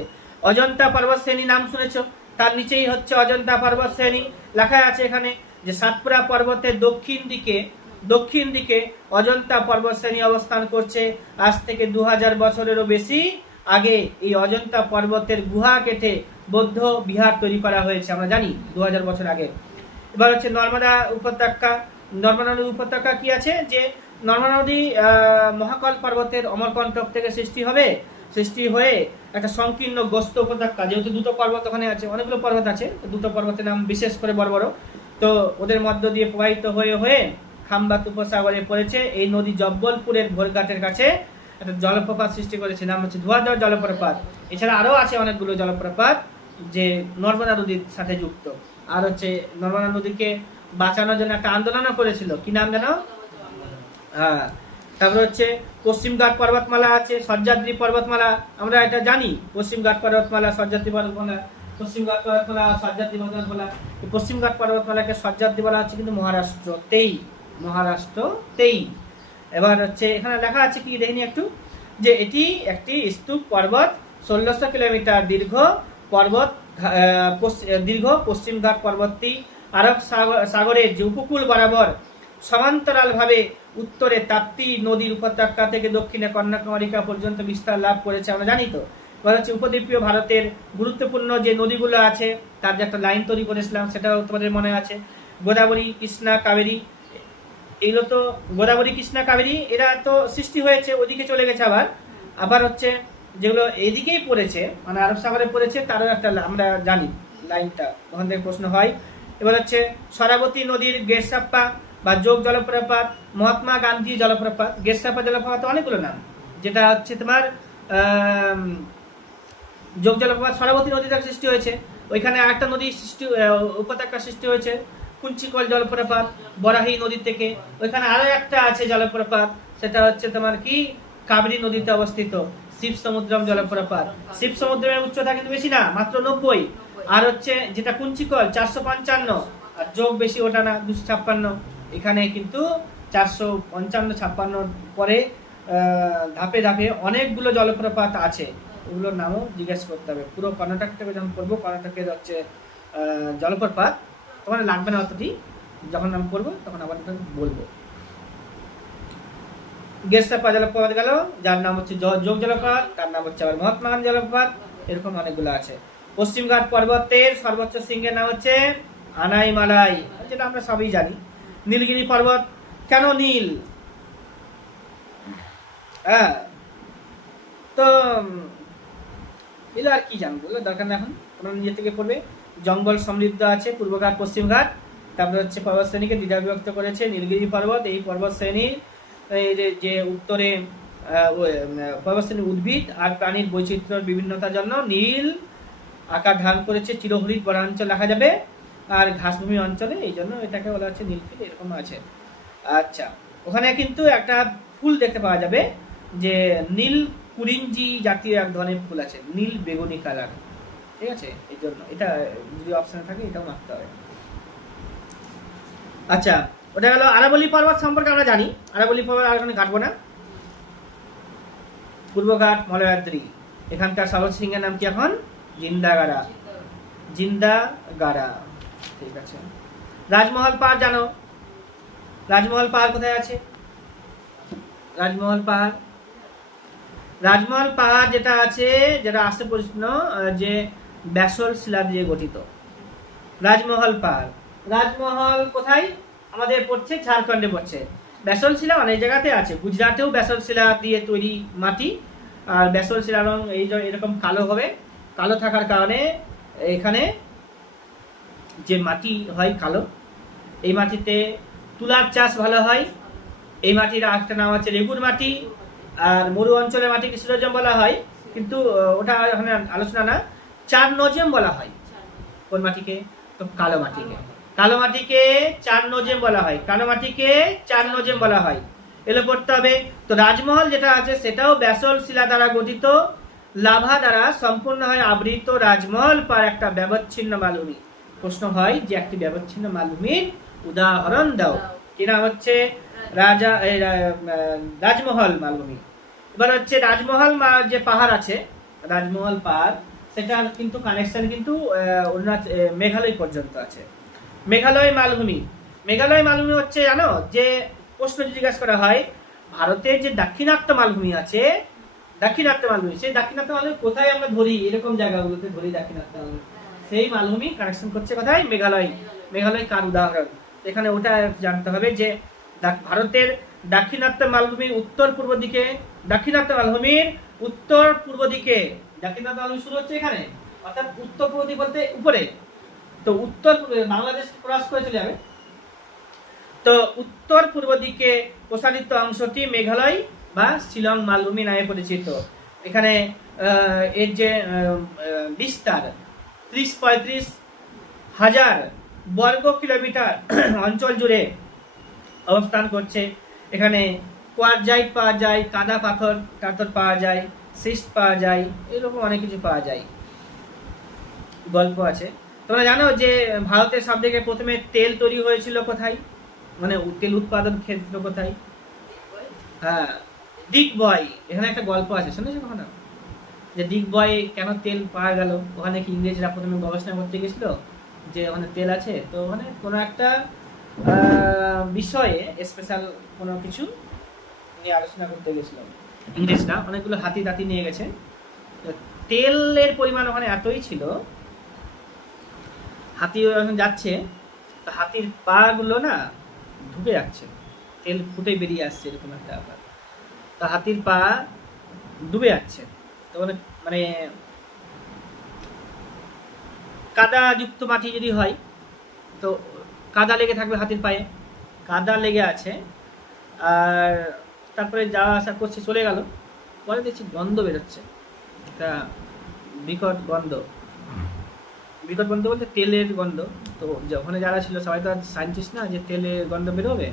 অজন্তা পর্বত শ্রেণী নাম শুনেছো, তার নিচেই হচ্ছে অজন্তা পর্বত শ্রেণী। লেখা আছে এখানে যে সাতপুরা পর্বতের দক্ষিণ দিকে অজন্তা পর্বত শ্রেণী অবস্থান করছে। আজ থেকে 2000 বছরেরও বেশি আগে এই অজন্তা পর্বতের গুহা কেটে বৌদ্ধ বিহার তৈরি করা হয়েছে, আমরা জানি 2000 বছর আগে। এবার হচ্ছে নর্মদা উপত্যকা। নর্মদা নদী উপত্যকা কি আছে যে নর্মদা নদী মহাকাল পর্বতের অমরকণ্টক থেকে সৃষ্টি হয়ে একটা সংকীর্ণ গ্রস্ত উপত্যকা, যেহেতু দুটো পর্বত ওখানে আছে, অনেকগুলো পর্বত আছে, দুটো পর্বতের নাম বিশেষ করে বড় বড়, তো ওদের মধ্য দিয়ে প্রবাহিত হয়ে খাম্বাত উপসাগরে পড়েছে। এই নদী জব্বলপুরের ভোরঘাটের কাছে একটা জলপ্রপাত সৃষ্টি করেছে, নাম হচ্ছে ধোয়াধর জলপ্রপাত। এছাড়া আরো আছে অনেকগুলো জলপ্রপাত যে নর্মদা নদীর সাথে যুক্ত। আর হচ্ছে নর্মদা নদীকে বাঁচানোর জন্য একটা আন্দোলনও করেছিল, কি নাম জানো? হ্যাঁ। তারপর হচ্ছে পশ্চিমঘাট পর্বতমালা আছে, সহ্যাদ্রি পর্বতমালা, আমরা এটা জানি। পশ্চিমঘাট পর্বতমালা, সহ্যাদ্রি পর্বতমালা, পশ্চিমঘাট পর্বতমালা, সহ্যাদ্রি পর্বতমালা। পশ্চিমঘাট পর্বতমালাকে সহ্যাদ্রি বলা হচ্ছে কিন্তু মহারাষ্ট্রতেই। এবার হচ্ছে এখানে লেখা আছে কি দেখিনি একটু, যে এটি একটি স্তূপ পর্বত, 1600 কিলোমিটার দীর্ঘ পশ্চিমঘাট পর্বতটি আরব সাগরের যে উপকূল বরাবর সমান্তরালভাবে উত্তরে তাপ্তি নদীর উপত্যকা থেকে দক্ষিণে কন্যাকুমারিকা পর্যন্ত বিস্তার লাভ করেছে, আমরা জানি। তো এবার হচ্ছে উপদ্বীপীয় ভারতের গুরুত্বপূর্ণ যে নদীগুলো আছে তার যে একটা লাইন তৈরি করেছিলাম সেটাও তোমাদের মনে আছে। গোদাবরী, কৃষ্ণা, কাবেরী, এগুলো তো গোদাবরী, কৃষ্ণা, কাবেরী এরা তো সৃষ্টি হয়েছে, ওদিকে চলে গেছে। আবার হচ্ছে যেগুলো এদিকেই পড়েছে মানে আরব সাগরে পড়েছে তারও একটা আমরা জানি লাইনটা, ওখান থেকে প্রশ্ন হয়। এবার হচ্ছে সরাবতী নদীর গেরসাপ্পা বা যোগ জলপ্রপাত, মহাত্মা গান্ধী জলপ্রপাত। গেরসাপ্পা জলপ্রপাত অনেকগুলো নাম, যেটা হচ্ছে তোমার যোগ জলপ্রপাত সরাবতী নদী থেকে সৃষ্টি হয়েছে। ওইখানে আরেকটা নদী উপত্যকা সৃষ্টি হয়েছে কুঞ্চিকল জলপ্রপাত বরাহী নদী থেকে। ওইখানে আরো একটা আছে জলপ্রপাত, সেটা হচ্ছে তোমার কি কাবেরী নদীতে অবস্থিত শিব সমুদ্রম জলপ্রপাত। শিব সমুদ্রের উচ্চতা কিন্তু বেশি না, মাত্র 90। আর হচ্ছে যেটা কুঞ্চিকল 455, আর যোগ বেশি ওটা না 256। এখানে কিন্তু 455-56 পরে ধাপে ধাপে অনেকগুলো জলপ্রপাত আছে, ওগুলোর নামও জিজ্ঞেস করতে হবে। পুরো কর্ণাটক থেকে যখন পড়বো, কর্ণাটকের হচ্ছে জলপ্রপাত তোমার লাগবে না অতটি, যখন নাম পড়বো তখন আবার বলবো। গেরসাপ্পা জলপ্রপাত গেল, যার নাম হচ্ছে যোগ জলপ্রপাত, তার নাম হচ্ছে আবার মহাত্মা গান্ধী জলপ্রপাত, এরকম অনেকগুলো আছে। পশ্চিমঘাট পর্বতের সর্বোচ্চ শৃঙ্গের নাম হচ্ছে আনাইমালাই, যেটা আমরা সবই জানি। নীলগিরি পর্বত কেন নীল? হ্যাঁ, তো এগুলো আর কি জানবো, দরকার না এখন, তোমরা নিজে থেকে পড়বে। জঙ্গল সমৃদ্ধ আছে পূর্বঘাট পশ্চিমঘাট। তারপরে হচ্ছে পর্বত শ্রেণীকে দ্বিধা বিভক্ত করেছে নীলগিরি পর্বত। এই পর্বত শ্রেণীর যে উত্তরে পর্বত শ্রেণীর উদ্ভিদ আর প্রাণীর বৈচিত্র্যের বিভিন্নতার জন্য নীল আকার ধারণ করেছে। চিরহরিত বনাঞ্চল দেখা যাবে আর ঘাসভূমি অঞ্চলে, এই জন্য এটাকে বলা হচ্ছে নীলক্ষেত, এরকম আছে। আচ্ছা, ওখানে কিন্তু একটা ফুল দেখতে পাওয়া যাবে যে নীল কুরিঞ্জি জাতীয় এক ধরনের ফুল আছে, নীল বেগুনি কালার, ঠিক আছে? এই জন্য এটা যদি অপশনে থাকে এটাও মারতে হবে। আচ্ছা, ওটা গেল আরাবল্লী পর্বত সম্পর্কে আমরা জানি, আরাবল্লী পর্বত আর ওখানে কাটবো না। পূর্বঘাট মলয়াদ্রি, এখানকার সর্বোচ্চ শৃঙ্গের নাম কি এখন? জিন্দাগাড়া, জিন্দাগাড়া। ঠিক আছে। রাজমহল পাহাড় জানো? রাজমহল পাহাড় কোথায় আছে? রাজমহল পাহাড়, রাজমহল পাহাড় যেটা আছে, যেটা আসতে প্রশ্ন যে ব্যাসল্ট শিলা দিয়ে গঠিত। রাজমহল পাহাড়, রাজমহল কোথায় আমাদের পড়ছে? ঝাড়খণ্ডে পড়ছে। ব্যাসল্ট শিলা অনেক জায়গাতে আছে, গুজরাটেও ব্যাসল্ট শিলা দিয়ে তৈরি মাটি, আর ব্যাসল্ট শিলার রং এই যে এরকম কালো হবে। কালো থাকার কারণে এখানে যে মাটি হয় কালো, এই মাটিতে তুলার চাষ ভালো হয়। এই মাটির আরেকটা নাম আছে রেগুর মাটি, আর মরু অঞ্চলের মাটিকে শিরোজম বলা হয়, কিন্তু ওটা এখানে আলোচনা না। চার নজেম বলা হয় কোন মাটিকে? তো কালো মাটিকে, কালো মাটিকে চার নজেম বলা হয়, কালো মাটিকে চার নজেম বলা হয়। এগুলো পড়তে হবে। তো রাজমহল যেটা আছে সেটাও ব্যাসল্ট শিলা দ্বারা গঠিত, লাভা দ্বারা সম্পূর্ণ হয় আবৃত। রাজমহল পার একটা ব্যবচ্ছিন্ন মালভূমি। প্রশ্ন হয় যে একটি ব্যবচ্ছিন্ন মালভূমির উদাহরণ দাও। কি নাম হচ্ছে? রাজমহল মালভূমি। এবার হচ্ছে রাজমহল যে পাহাড় আছে, রাজমহল পাহাড়, সেটার কিন্তু কানেকশন কিন্তু মেঘালয় পর্যন্ত আছে। মেঘালয় মালভূমি, মেঘালয় মালভূমি হচ্ছে জানো, যে প্রশ্ন জিজ্ঞাসা করা হয় ভারতের যে দাক্ষিণাত্য মালভূমি আছে, দাক্ষিণাত্য মালভূমি, সেই দাক্ষিণাত্য মালভূমি কোথায় আমরা ধরি? এরকম জায়গাগুলোতে ধরি দাক্ষিণাত্য মালভূমি। সেই মালভূমি কানেকশন করছে কোথায়? মেঘালয়। মেঘালয় কার উদাহরণ? এখানে ওটা জানতে হবে যে ভারতের দাক্ষিণাত্য মালভূমির উত্তর পূর্ব দিকে, দাক্ষিণাত্য মালভূমির উত্তর পূর্ব দিকে, দাক্ষিণাত্য মালভূমি শুরু হচ্ছে এখানে, অর্থাৎ উত্তর পূর্ব দিক বলতে উপরে। তো উত্তর বাংলাদেশ ক্রস করে চলে যাবে। তো উত্তর পূর্ব দিকে প্রসারিত অংশটি মেঘালয় বা শিলং মালভূমি নামে পরিচিত। এখানে এর যে বিস্তার 30-35 হাজার বর্গ কিলোমিটার অঞ্চল জুড়ে অবস্থান করছে। এখানে কোয়ারজাইট পাওয়া যায়, কাদা পাথর টাথর পাওয়া যায়, সিস্ট পাওয়া যায়, এরকম অনেক কিছু পাওয়া যায়। গল্প আছে। তোমরা জানো যে ভারতের সব থেকে প্রথমে তেল তৈরি হয়েছিল কোথায়? মানে তেল উৎপাদন ক্ষেত্র কোথায়? হ্যাঁ, দিগবয়। এখানে একটা গল্প আছে, শুনেছো কখনো? যে দিগবয় কেন তেল পাওয়া গেল? ওখানে কি ইংরেজরা প্রথমে গবেষণা করতে গেছিল যে ওখানে তেল আছে, তো ওখানে কোনো একটা বিষয়ে স্পেশাল কোনো কিছু নিয়ে আলোচনা করতে গেছিল ইংরেজরা। অনেকগুলো হাতি টাতি নিয়ে গেছে। তেলের পরিমাণ ওখানে এতই ছিল, হাতি যখন যাচ্ছে তো হাতির পা গুলো না ঢুকে যাচ্ছে, তেল ফুটে বেরিয়ে আসছে, এরকম একটা ব্যাপার। তো হাতির পা ডুবে যাচ্ছে। তো মানে কাদা যুক্ত মাটি যদি হয় তো কাদা লেগে থাকবে হাতির পায়ে, কাদা লেগে আছে। আর তারপরে যাওয়া আসা করছে, চলে গেল। পরে দেখছি গন্ধ বেরোচ্ছে, একটা বিকট গন্ধ। বিকট গন্ধ বলতে তেলের গন্ধ। তো ওখানে যারা ছিল সবাই তো আর সায়েন্টিস্ট না যে তেলের গন্ধ বেরোবে।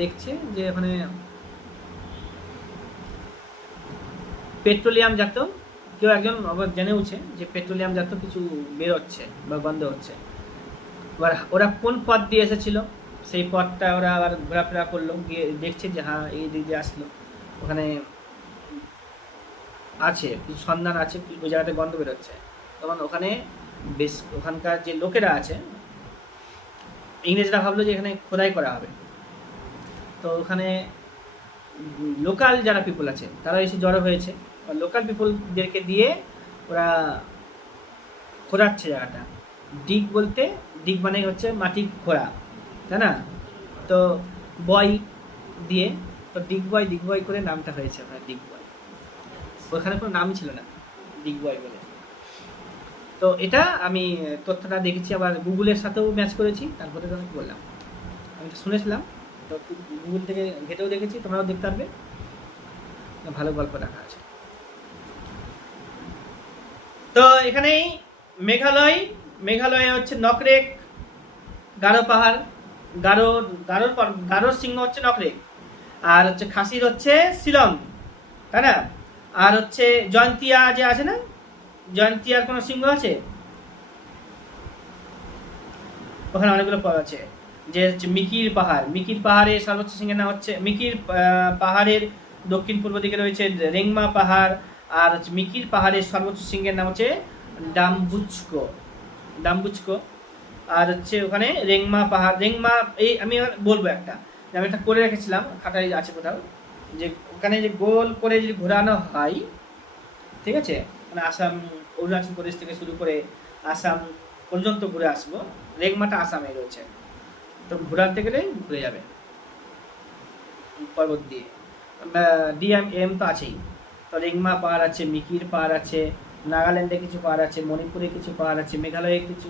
দেখছে যে ওখানে পেট্রোলিয়াম জাত, কেউ একজন জেনেওছে যে পেট্রোলিয়াম জাত কিছু বেরোচ্ছে বা গন্ধ হচ্ছে। এবার ওরা কোন পথ দিয়ে এসেছিল সেই পথটা ওরা আবার ঘোরাফেরা করলো, গিয়ে দেখছে যে হ্যাঁ এই দিক দিয়ে আসলো, ওখানে আছে কিছু সন্ধান আছে, ওই জায়গাতে গন্ধ বেরোচ্ছে। তখন ওখানে বেশ ওখানকার যে লোকেরা আছে, ইংরেজরা ভাবলো যে এখানে খোদাই করা হবে। তো ওখানে লোকাল যারা পিপল আছে তারা এসে জড়ো হয়েছে, লোকাল পিপলদেরকে দিয়ে ওরা খোঁড়াচ্ছে জায়গাটা। ডিগ বলতে, ডিগ মানে হচ্ছে মাটি খোঁড়া, তাই না? তো বয় দিয়ে, তো ডিগবয় ডিগবয় করে নামটা হয়েছে ওখানে ডিগবয়। ওখানে কোনো নামই ছিল না, ডিগবয় বলে। তো এটা আমি তথ্যটা দেখেছি, আবার গুগলের সাথেও ম্যাচ করেছি, তারপরে তো আমি বললাম। আমি তো শুনেছিলাম, তো গুগল থেকে ঘেটেও দেখেছি, তোমরাও দেখতে পারবে, ভালো গল্প রাখা আছে। তো এখানেই মেঘালয়ে হচ্ছে নকরেক, গারো পাহাড়, গারোর সিংহ হচ্ছে নকরেক, আর হচ্ছে খাসির হচ্ছে শিলং, তাই না? আর হচ্ছে জয়ন্তিয়া যে আছে না, জয়ন্তিয়ার কোনো সিংহ আছে? ওখানে অনেকগুলো পাওয়া আছে। যে হচ্ছে মিকির পাহাড়। মিকির পাহাড়ের সর্বোচ্চ শৃঙ্গের নাম হচ্ছে মিকির পাহাড়ের দক্ষিণ পূর্ব দিকে রয়েছে রেংমা পাহাড়, আর হচ্ছে মিকির পাহাড়ের সর্বোচ্চ শৃঙ্গের নাম হচ্ছে ডাম্বুচকো। ডাম্বুচকো। আর হচ্ছে ওখানে রেংমা পাহাড়, রেংমা এই আমি এবার বলবো একটা, যে আমি একটা করে রেখেছিলাম, খাতায় আছে কোথাও, যে ওখানে যে গোল করে যদি ঘোরানো হয়, ঠিক আছে, মানে আসাম অরুণাচল প্রদেশ থেকে শুরু করে আসাম পর্যন্ত ঘুরে আসবো। রেংমাটা আসামে রয়েছে, তো ঘোরাতে গেলে ঘুরে যাবে পর্বত দিয়ে। ডিএম তো আছেই, তো রেংমা পাহাড় আছে, মিকির পাহাড় আছে, নাগাল্যান্ডে কিছু পাহাড় আছে, মণিপুরে কিছু পাহাড় আছে, মেঘালয়ে কিছু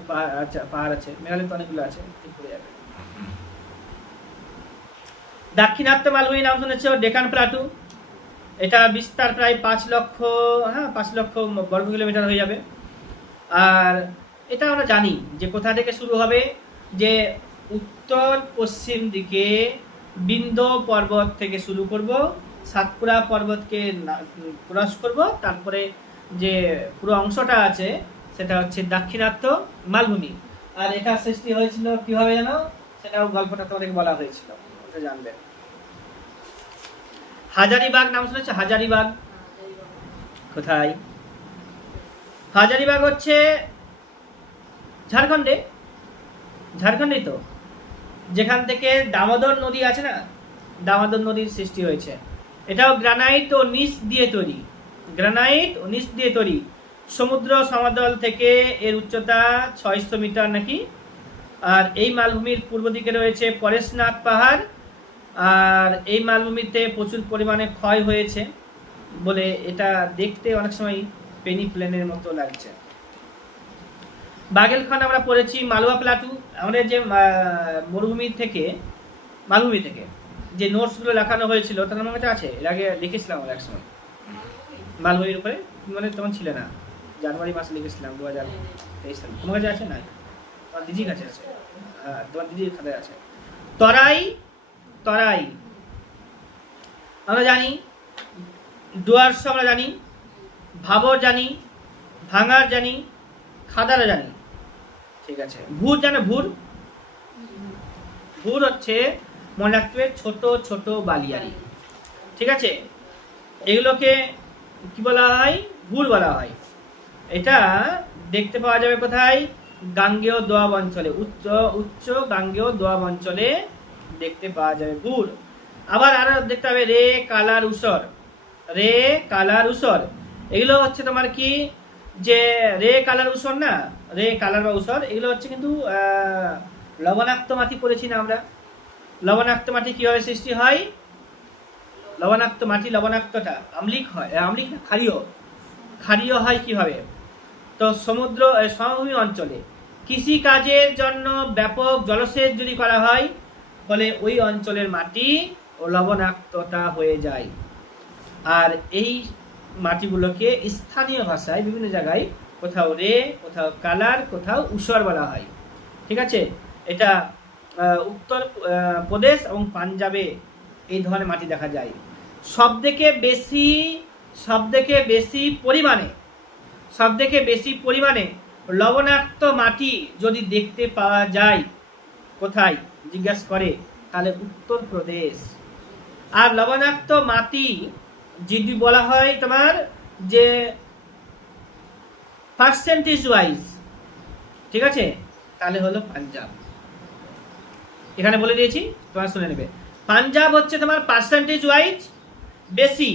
পাহাড় আছে, মেঘালয় তো অনেকগুলো আছে, ঘুরে যাবে। দাক্ষিণাত্য মালভূমি নাম শুনেছ, ডেকান প্লাটু। এটা বিস্তার প্রায় 5 লক্ষ বর্গ কিলোমিটার হয়ে যাবে। আর এটা আমরা জানি যে কোথা থেকে শুরু হবে, যে উত্তর পশ্চিম দিকে বিন্ধ্য পর্বত থেকে শুরু করব, সাতপুরা পর্বতকে ক্রস করব, তারপরে যে পুরো অংশটা আছে সেটা হচ্ছে দাক্ষিণাত্য মালভূমি। আর এটা সৃষ্টি হয়েছিল কিভাবে জানো, সেটাও গল্পটা তোমাদেরকে বলা হয়েছিল, ওটা জানবে। হাজারিবাগ নাম শুনেছো? হাজারিবাগ কোথায়? হাজারিবাগ হচ্ছে ঝাড়খণ্ডে, ঝাড়খণ্ডেই তো, যেখান থেকে দামোদর নদী আছে না, দামোদর নদীর সৃষ্টি হয়েছে। এটাও গ্রানাইট ও নিচ দিয়ে তৈরি, গ্রানাইট ও নিচ দিয়ে তৈরি। সমুদ্র সমতল থেকে এর উচ্চতা 600 মিটার নাকি। আর এই মালভূমির পূর্ব দিকে রয়েছে পরেশনাথ পাহাড়। আর এই মালভূমিতে প্রচুর পরিমাণে ক্ষয় হয়েছে বলে এটা দেখতে অনেক সময় পেনি প্লেনের মতো লাগছে। বাগেলখন্ড আমরা পড়েছি, মালওয়া প্লাটু। আমাদের যে মালভূমি থেকে যে নোটসগুলো লেখানো হয়েছিল তার আমার কাছে আছে, এর আগে লিখেছিলাম আমরা একসময় মালভূমির উপরে, মানে তখন ছিল না, জানুয়ারি মাসে লিখেছিলাম 2023 সালে। তোমার কাছে আছে না? তোমার দিদির কাছে আছে, হ্যাঁ তোমার দিদির খাতায় আছে। তরাই, তরাই আমরা জানি, ডুয়ার্স আমরা জানি, ভাবর জানি, ভাঙার জানি, খাদারা জানি, ঠিক আছে। ভুর জানো? ভুর, ভুর হচ্ছে মনে রাখতে হবে ছোট ছোট বালিয়ারি, ঠিক আছে। এগুলোকে কি বলা হয়? ভুর বলা হয়। এটা দেখতে পাওয়া যাবে কোথায়? গাঙ্গেয় দোয়াব অঞ্চলে, উচ্চ গাঙ্গেয় দোয়াব অঞ্চলে দেখতে পাওয়া যাবে ভুর। আবার আরো দেখতে হবে রে, কালার, উসর। রে, কালার, উসর এগুলো হচ্ছে তোমার কি, যে রে কালার উসর না, রে কালার বা উসর এগুলো হচ্ছে কিন্তু লবণাক্ত মাটি পড়েছি না আমরা। লবণাক্ত মাটি কিভাবে সৃষ্টি হয়? লবণাক্ত মাটি, লবণাক্তটা আম্লিক হয়, আম্লিক না, ক্ষারীয়, ক্ষারীয় হয় কিভাবে? তো সমুদ্র সমভূমি অঞ্চলে কৃষি কাজের জন্য ব্যাপক জলসেচ যদি করা হয়, ফলে ওই অঞ্চলের মাটি ও লবণাক্ততা হয়ে যায়। আর এই মাটিগুলোকে স্থানীয় ভাষায় বিভিন্ন জায়গায় কোথাও রে, কোথাও কালার, কোথাও উসর বলা হয়, ঠিক আছে। এটা উত্তর প্রদেশ এবং পাঞ্জাবে এই ধরনের মাটি দেখা যায়। সবথেকে বেশি পরিমাণে লবণাক্ত মাটি যদি দেখতে পাওয়া যায় কোথায় জিজ্ঞাস করে, তাহলে উত্তরপ্রদেশ। আর লবণাক্ত মাটি যদি বলা হয় তোমার যে পার্সেন্টেজ ওয়াইজ, ঠিক আছে, তাহলে হলো পাঞ্জাব। এখানে বলে দিয়েছি, তোমার শুনে নেবে। পাঞ্জাব হচ্ছে তোমার পার্সেন্টেজ ওয়াইজ বেশি,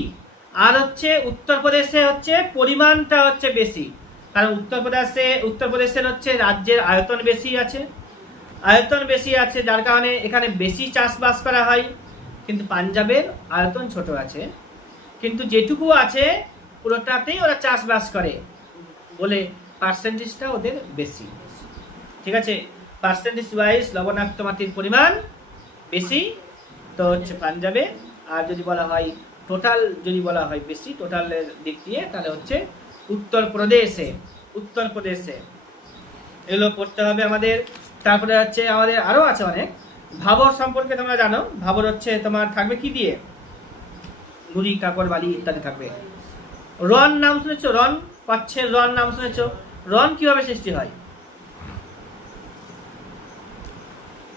আর হচ্ছে উত্তরপ্রদেশে হচ্ছে পরিমাণটা হচ্ছে বেশি, কারণ উত্তরপ্রদেশের হচ্ছে রাজ্যের আয়তন বেশি আছে, যার কারণে এখানে বেশি চাষবাস করা হয়। কিন্তু পাঞ্জাবের আয়তন ছোট আছে, কিন্তু যেটুকু আছে পুরোটাতেই ওরা চাষবাস করে বলে পার্সেন্টেজটা ওদের বেশি, ঠিক আছে। পার্সেন্টেজ ওয়াইজ লবণাক্ত মাটির পরিমাণ বেশি তো হচ্ছে পাঞ্জাবে। আর যদি বলা হয় টোটাল, যদি বলা হয় বেশি টোটালের দিক দিয়ে, তাহলে হচ্ছে উত্তরপ্রদেশে এগুলো পড়তে হবে আমাদের। তারপরে হচ্ছে আমাদের আরও আছে অনেক। ভাবর সম্পর্কে তোমরা জানো, ভাবর হচ্ছে তোমার থাকবে কি দিয়ে? নুড়ি, কাকর, বালি ইত্যাদি থাকবে। রন নাম শুনেছো? রন, কচ্ছের রন নাম শুনেছো? রন কিভাবে সৃষ্টি হয়?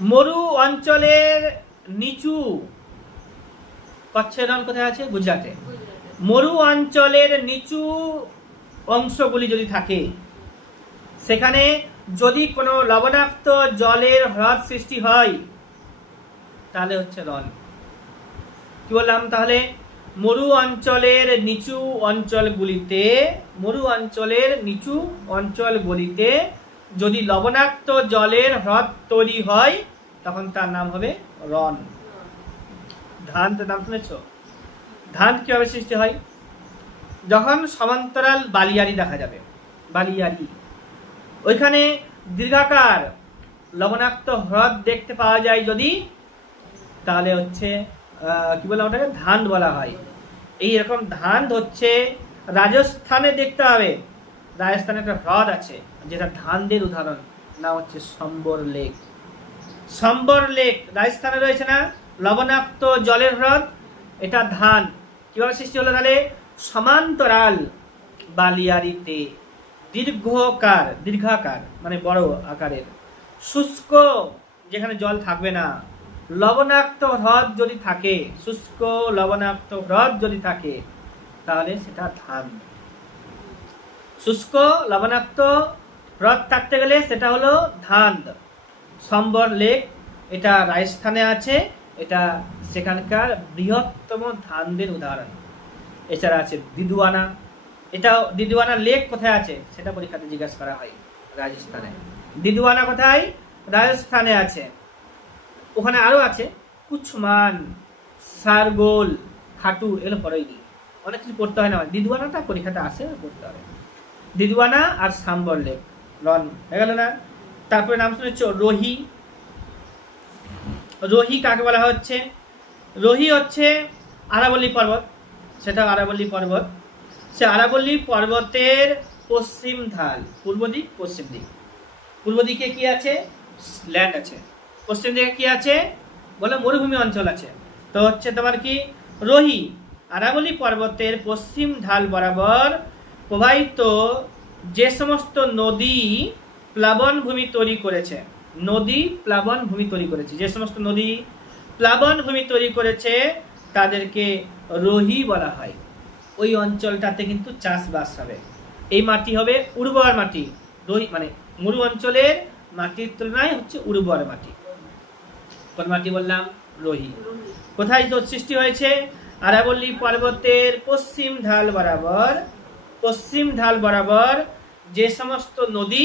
মরু অঞ্চলের নিচু, কচ্ছের রণ কোথায় আছে? গুজরাটে। মরু অঞ্চলের নিচু অংশগুলি যদি থাকে, সেখানে যদি কোনো লবণাক্ত জলের হ্রদ সৃষ্টি হয়, তাহলে হচ্ছে রণ। কি বললাম তাহলে? মরু অঞ্চলের নিচু অঞ্চলগুলিতে, মরু অঞ্চলের নিচু অঞ্চলগুলিতে যদি লবণাক্ত জলের হ্রদ তৈরি হয়, তখন তার নাম হবে রণ। ধানের নাম শুনেছ? ধান কিভাবে সৃষ্টি হয়? যখন সমান্তরাল বালিয়াড়ি দেখা যাবে, বালিয়াড়ি, ওইখানে দীর্ঘাকার লবণাক্ত হ্রদ দেখতে পাওয়া যায় যদি, তাহলে হচ্ছে কি বলে ওটাকে? ধান বলা হয়। এই রকম ধান হচ্ছে রাজস্থানে দেখতে হবে। রাজস্থানে একটা হ্রদ আছে যেটা ধানদের উদাহরণ, নাম হচ্ছে সম্বর লেক। সম্বর লেক রাজস্থানে রয়েছে না, লবণাক্ত জলের হ্রদ, এটা ধান কিভাবে সৃষ্টি হলো? তাহলে সমান্তরাল বালিয়াড়িতে দীর্ঘাকার মানে বড় আকারের, শুষ্ক যেখানে জল থাকবে না, লবণাক্ত হ্রদ যদি থাকে, শুষ্ক লবণাক্ত হ্রদ যদি থাকে, তাহলে সেটা ধান। শুষ্ক লবণাক্ত হ্রদ থাকতে গেলে সেটা হলো ধান। সম্বর লেক এটা রাজস্থানে আছে, এটা সেখানকার বৃহত্তম ধানদের উদাহরণ। এছাড়া আছে দিদুয়ানা, এটা দিদুয়ানা লেক কোথায় আছে সেটা পরীক্ষাতে জিজ্ঞাসা করা হয়, রাজস্থানে। দিদুয়ানা কোথায়? রাজস্থানে আছে। ওখানে আরো আছে কুচমান, সারগোল, খাটু, এগুলো পরেই দিই, অনেক কিছু পড়তে হয় না। দিদুয়ানাটা পরীক্ষাতে আসে, পড়তে হবে। দিদুয়ানা আর সাম্বর লেক, রন হয়ে গেল না? তারপরে নাম শুনেছ রোহি। রোহি কাকে বলা হচ্ছে? রোহি হচ্ছে আরাবল্লী পর্বত, সেটা আরাবল্লী পর্বত। সে আরাবল্লী পর্বতের পশ্চিম ঢাল, পূর্ব দিক, পশ্চিম দিক। পূর্ব দিকে কি আছে? ল্যান্ড আছে। পশ্চিম দিকে কি আছে? বলে মরুভূমি অঞ্চল আছে। তো হচ্ছে তোমার কি? রোহি আরাবল্লী পর্বতের পশ্চিম ঢাল বরাবর প্রবাহিত যে সমস্ত নদী প্লাবন ভূমি তৈরি করেছে, নদী প্লাবন ভূমি তৈরি করেছে, যে সমস্ত নদী প্লাবন ভূমি তৈরি করেছে তাদেরকে রোহি বলা হয়। ওই অঞ্চলটাতে কিন্তু চাষবাস হবে। এই মাটি হবে উর্বর মাটি। রোহি মানে মরু অঞ্চলের মাটির তুলনায় হচ্ছে উর্বর মাটি। কোন মাটি বললাম? রোহি। কোথায় তো সৃষ্টি হয়েছে? আরাবল্লী পর্বতের পশ্চিম ঢাল বরাবর, পশ্চিম ঢাল বরাবর যে সমস্ত নদী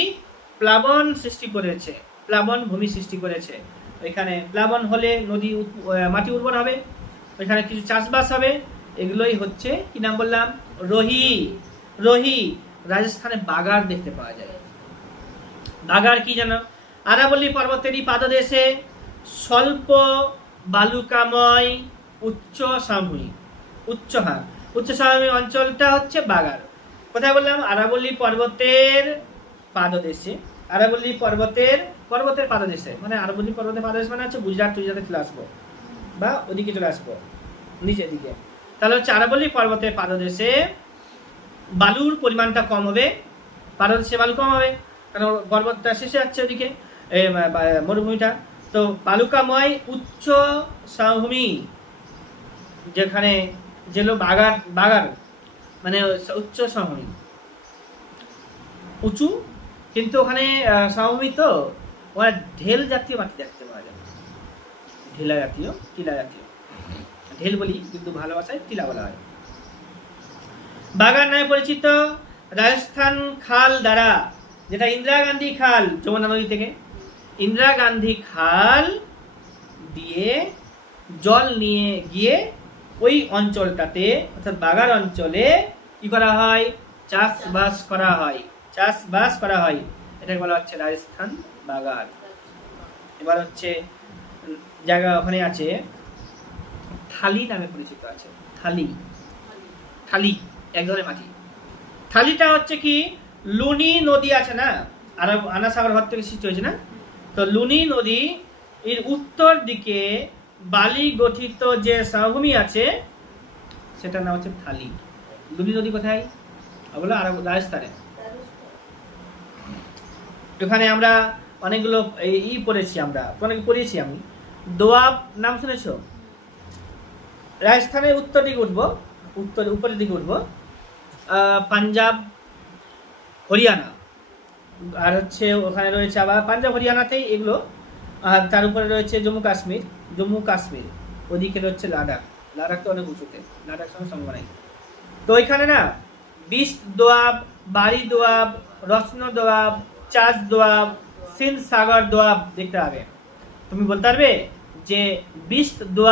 প্লাবন সৃষ্টি করেছে, প্লাবন ভূমি সৃষ্টি করেছে, ওইখানে প্লাবন হলে নদী মাটি উর্বর হবে, ওইখানে কিছু চাষবাস হবে। এগুলোই হচ্ছে কি নাম বললাম? রোহি। রোহি রাজস্থানে বাগার দেখতে পাওয়া যায়। বাগার কি জানো? আরাবল্লী পর্বতেরই পাদদেশে স্বল্প বালুকাময় উচ্চ সমভূমি, উচ্চ সমভূমি অঞ্চলটা হচ্ছে বাগার। কোথায় বললাম? আরাবল্লী পর্বতের পাদদেশে। আরাবল্লী পর্বতের পাদদেশে মানে আরাবল্লী পর্বতের পাদদেশ মানে হচ্ছে গুজরাটে চলে আসবো বা ওদিকে চলে আসবো নিচের দিকে। তাহলে হচ্ছে আরাবল্লী পর্বতের পাদদেশে বালুর পরিমাণটা কম হবে, পাদদেশে বালু কম হবে কারণ পর্বতটা শেষে যাচ্ছে ওদিকে, মরুভূমিটা। তো বালুকাময় উচ্চ সমভূমি, যেখানে যেগুলো বাগার মানে উচ্চ সমভূমি, উঁচু, কিন্তু ওখানে সমভূমি তো ওখানে ঢেল জাতীয় মাটি দেখতে পাওয়া যায়, টিলা জাতীয়। ঢেল বলি কিন্তু ভালোবাসায় টিলা বলা হয়। বাগান নামে পরিচিত রাজস্থান খাল দ্বারা, যেটা ইন্দিরা গান্ধী খাল, যমুনা নদী থেকে ইন্দিরা গান্ধী খাল দিয়ে জল নিয়ে গিয়ে ওই অঞ্চলটাতে অর্থাৎ বাগার অঞ্চলে কি করা হয়? চাষবাস করা হয়। এটাকে বলা হচ্ছে রাজস্থান বাগার। এবার হচ্ছে জায়গা ওখানে আছে থালি নামে পরিচিত আছে। থালি এক ধরনের মাটি। থালিটা হচ্ছে কি? লুনি নদী আছে না, আনা সাগর হ্রদ থেকে সৃষ্টি হয়েছে না, তো লুনি নদী এর উত্তর দিকে বালি গঠিত যে সমভূমি আছে সেটার নাম হচ্ছে থালি। লুনি নদী কোথায়? বলো রাজস্থানে। এখানে আমরা অনেকগুলো পড়েছি আমরা, অনেক পড়িয়েছি আমি। দোয়াব নাম শুনেছো? রাজস্থানের উত্তর দিকে উঠবো, উপরের দিকে উঠবো, পাঞ্জাব, হরিয়ানা, আর হচ্ছে ওখানে রয়েছে আবার পাঞ্জাব হরিয়ানাতেই এগুলো। আর তার উপরে রয়েছে জম্মু কাশ্মীর, ওদিকে রয়েছে লাদাখ। লাদাখ তো অনেক উঁচুতে, লাদাখ সঙ্গে সঙ্গ নাই। তো ওইখানে না বিস্ত দোয়াব, বাড়ি দোয়াব, রত্ন দোয়াব, চাষ দোয়াব, সিন্ধ সাগর দোয়াব দেখতে হবে। তুমি বলতে পারবে যে বিস্ত দোয়াব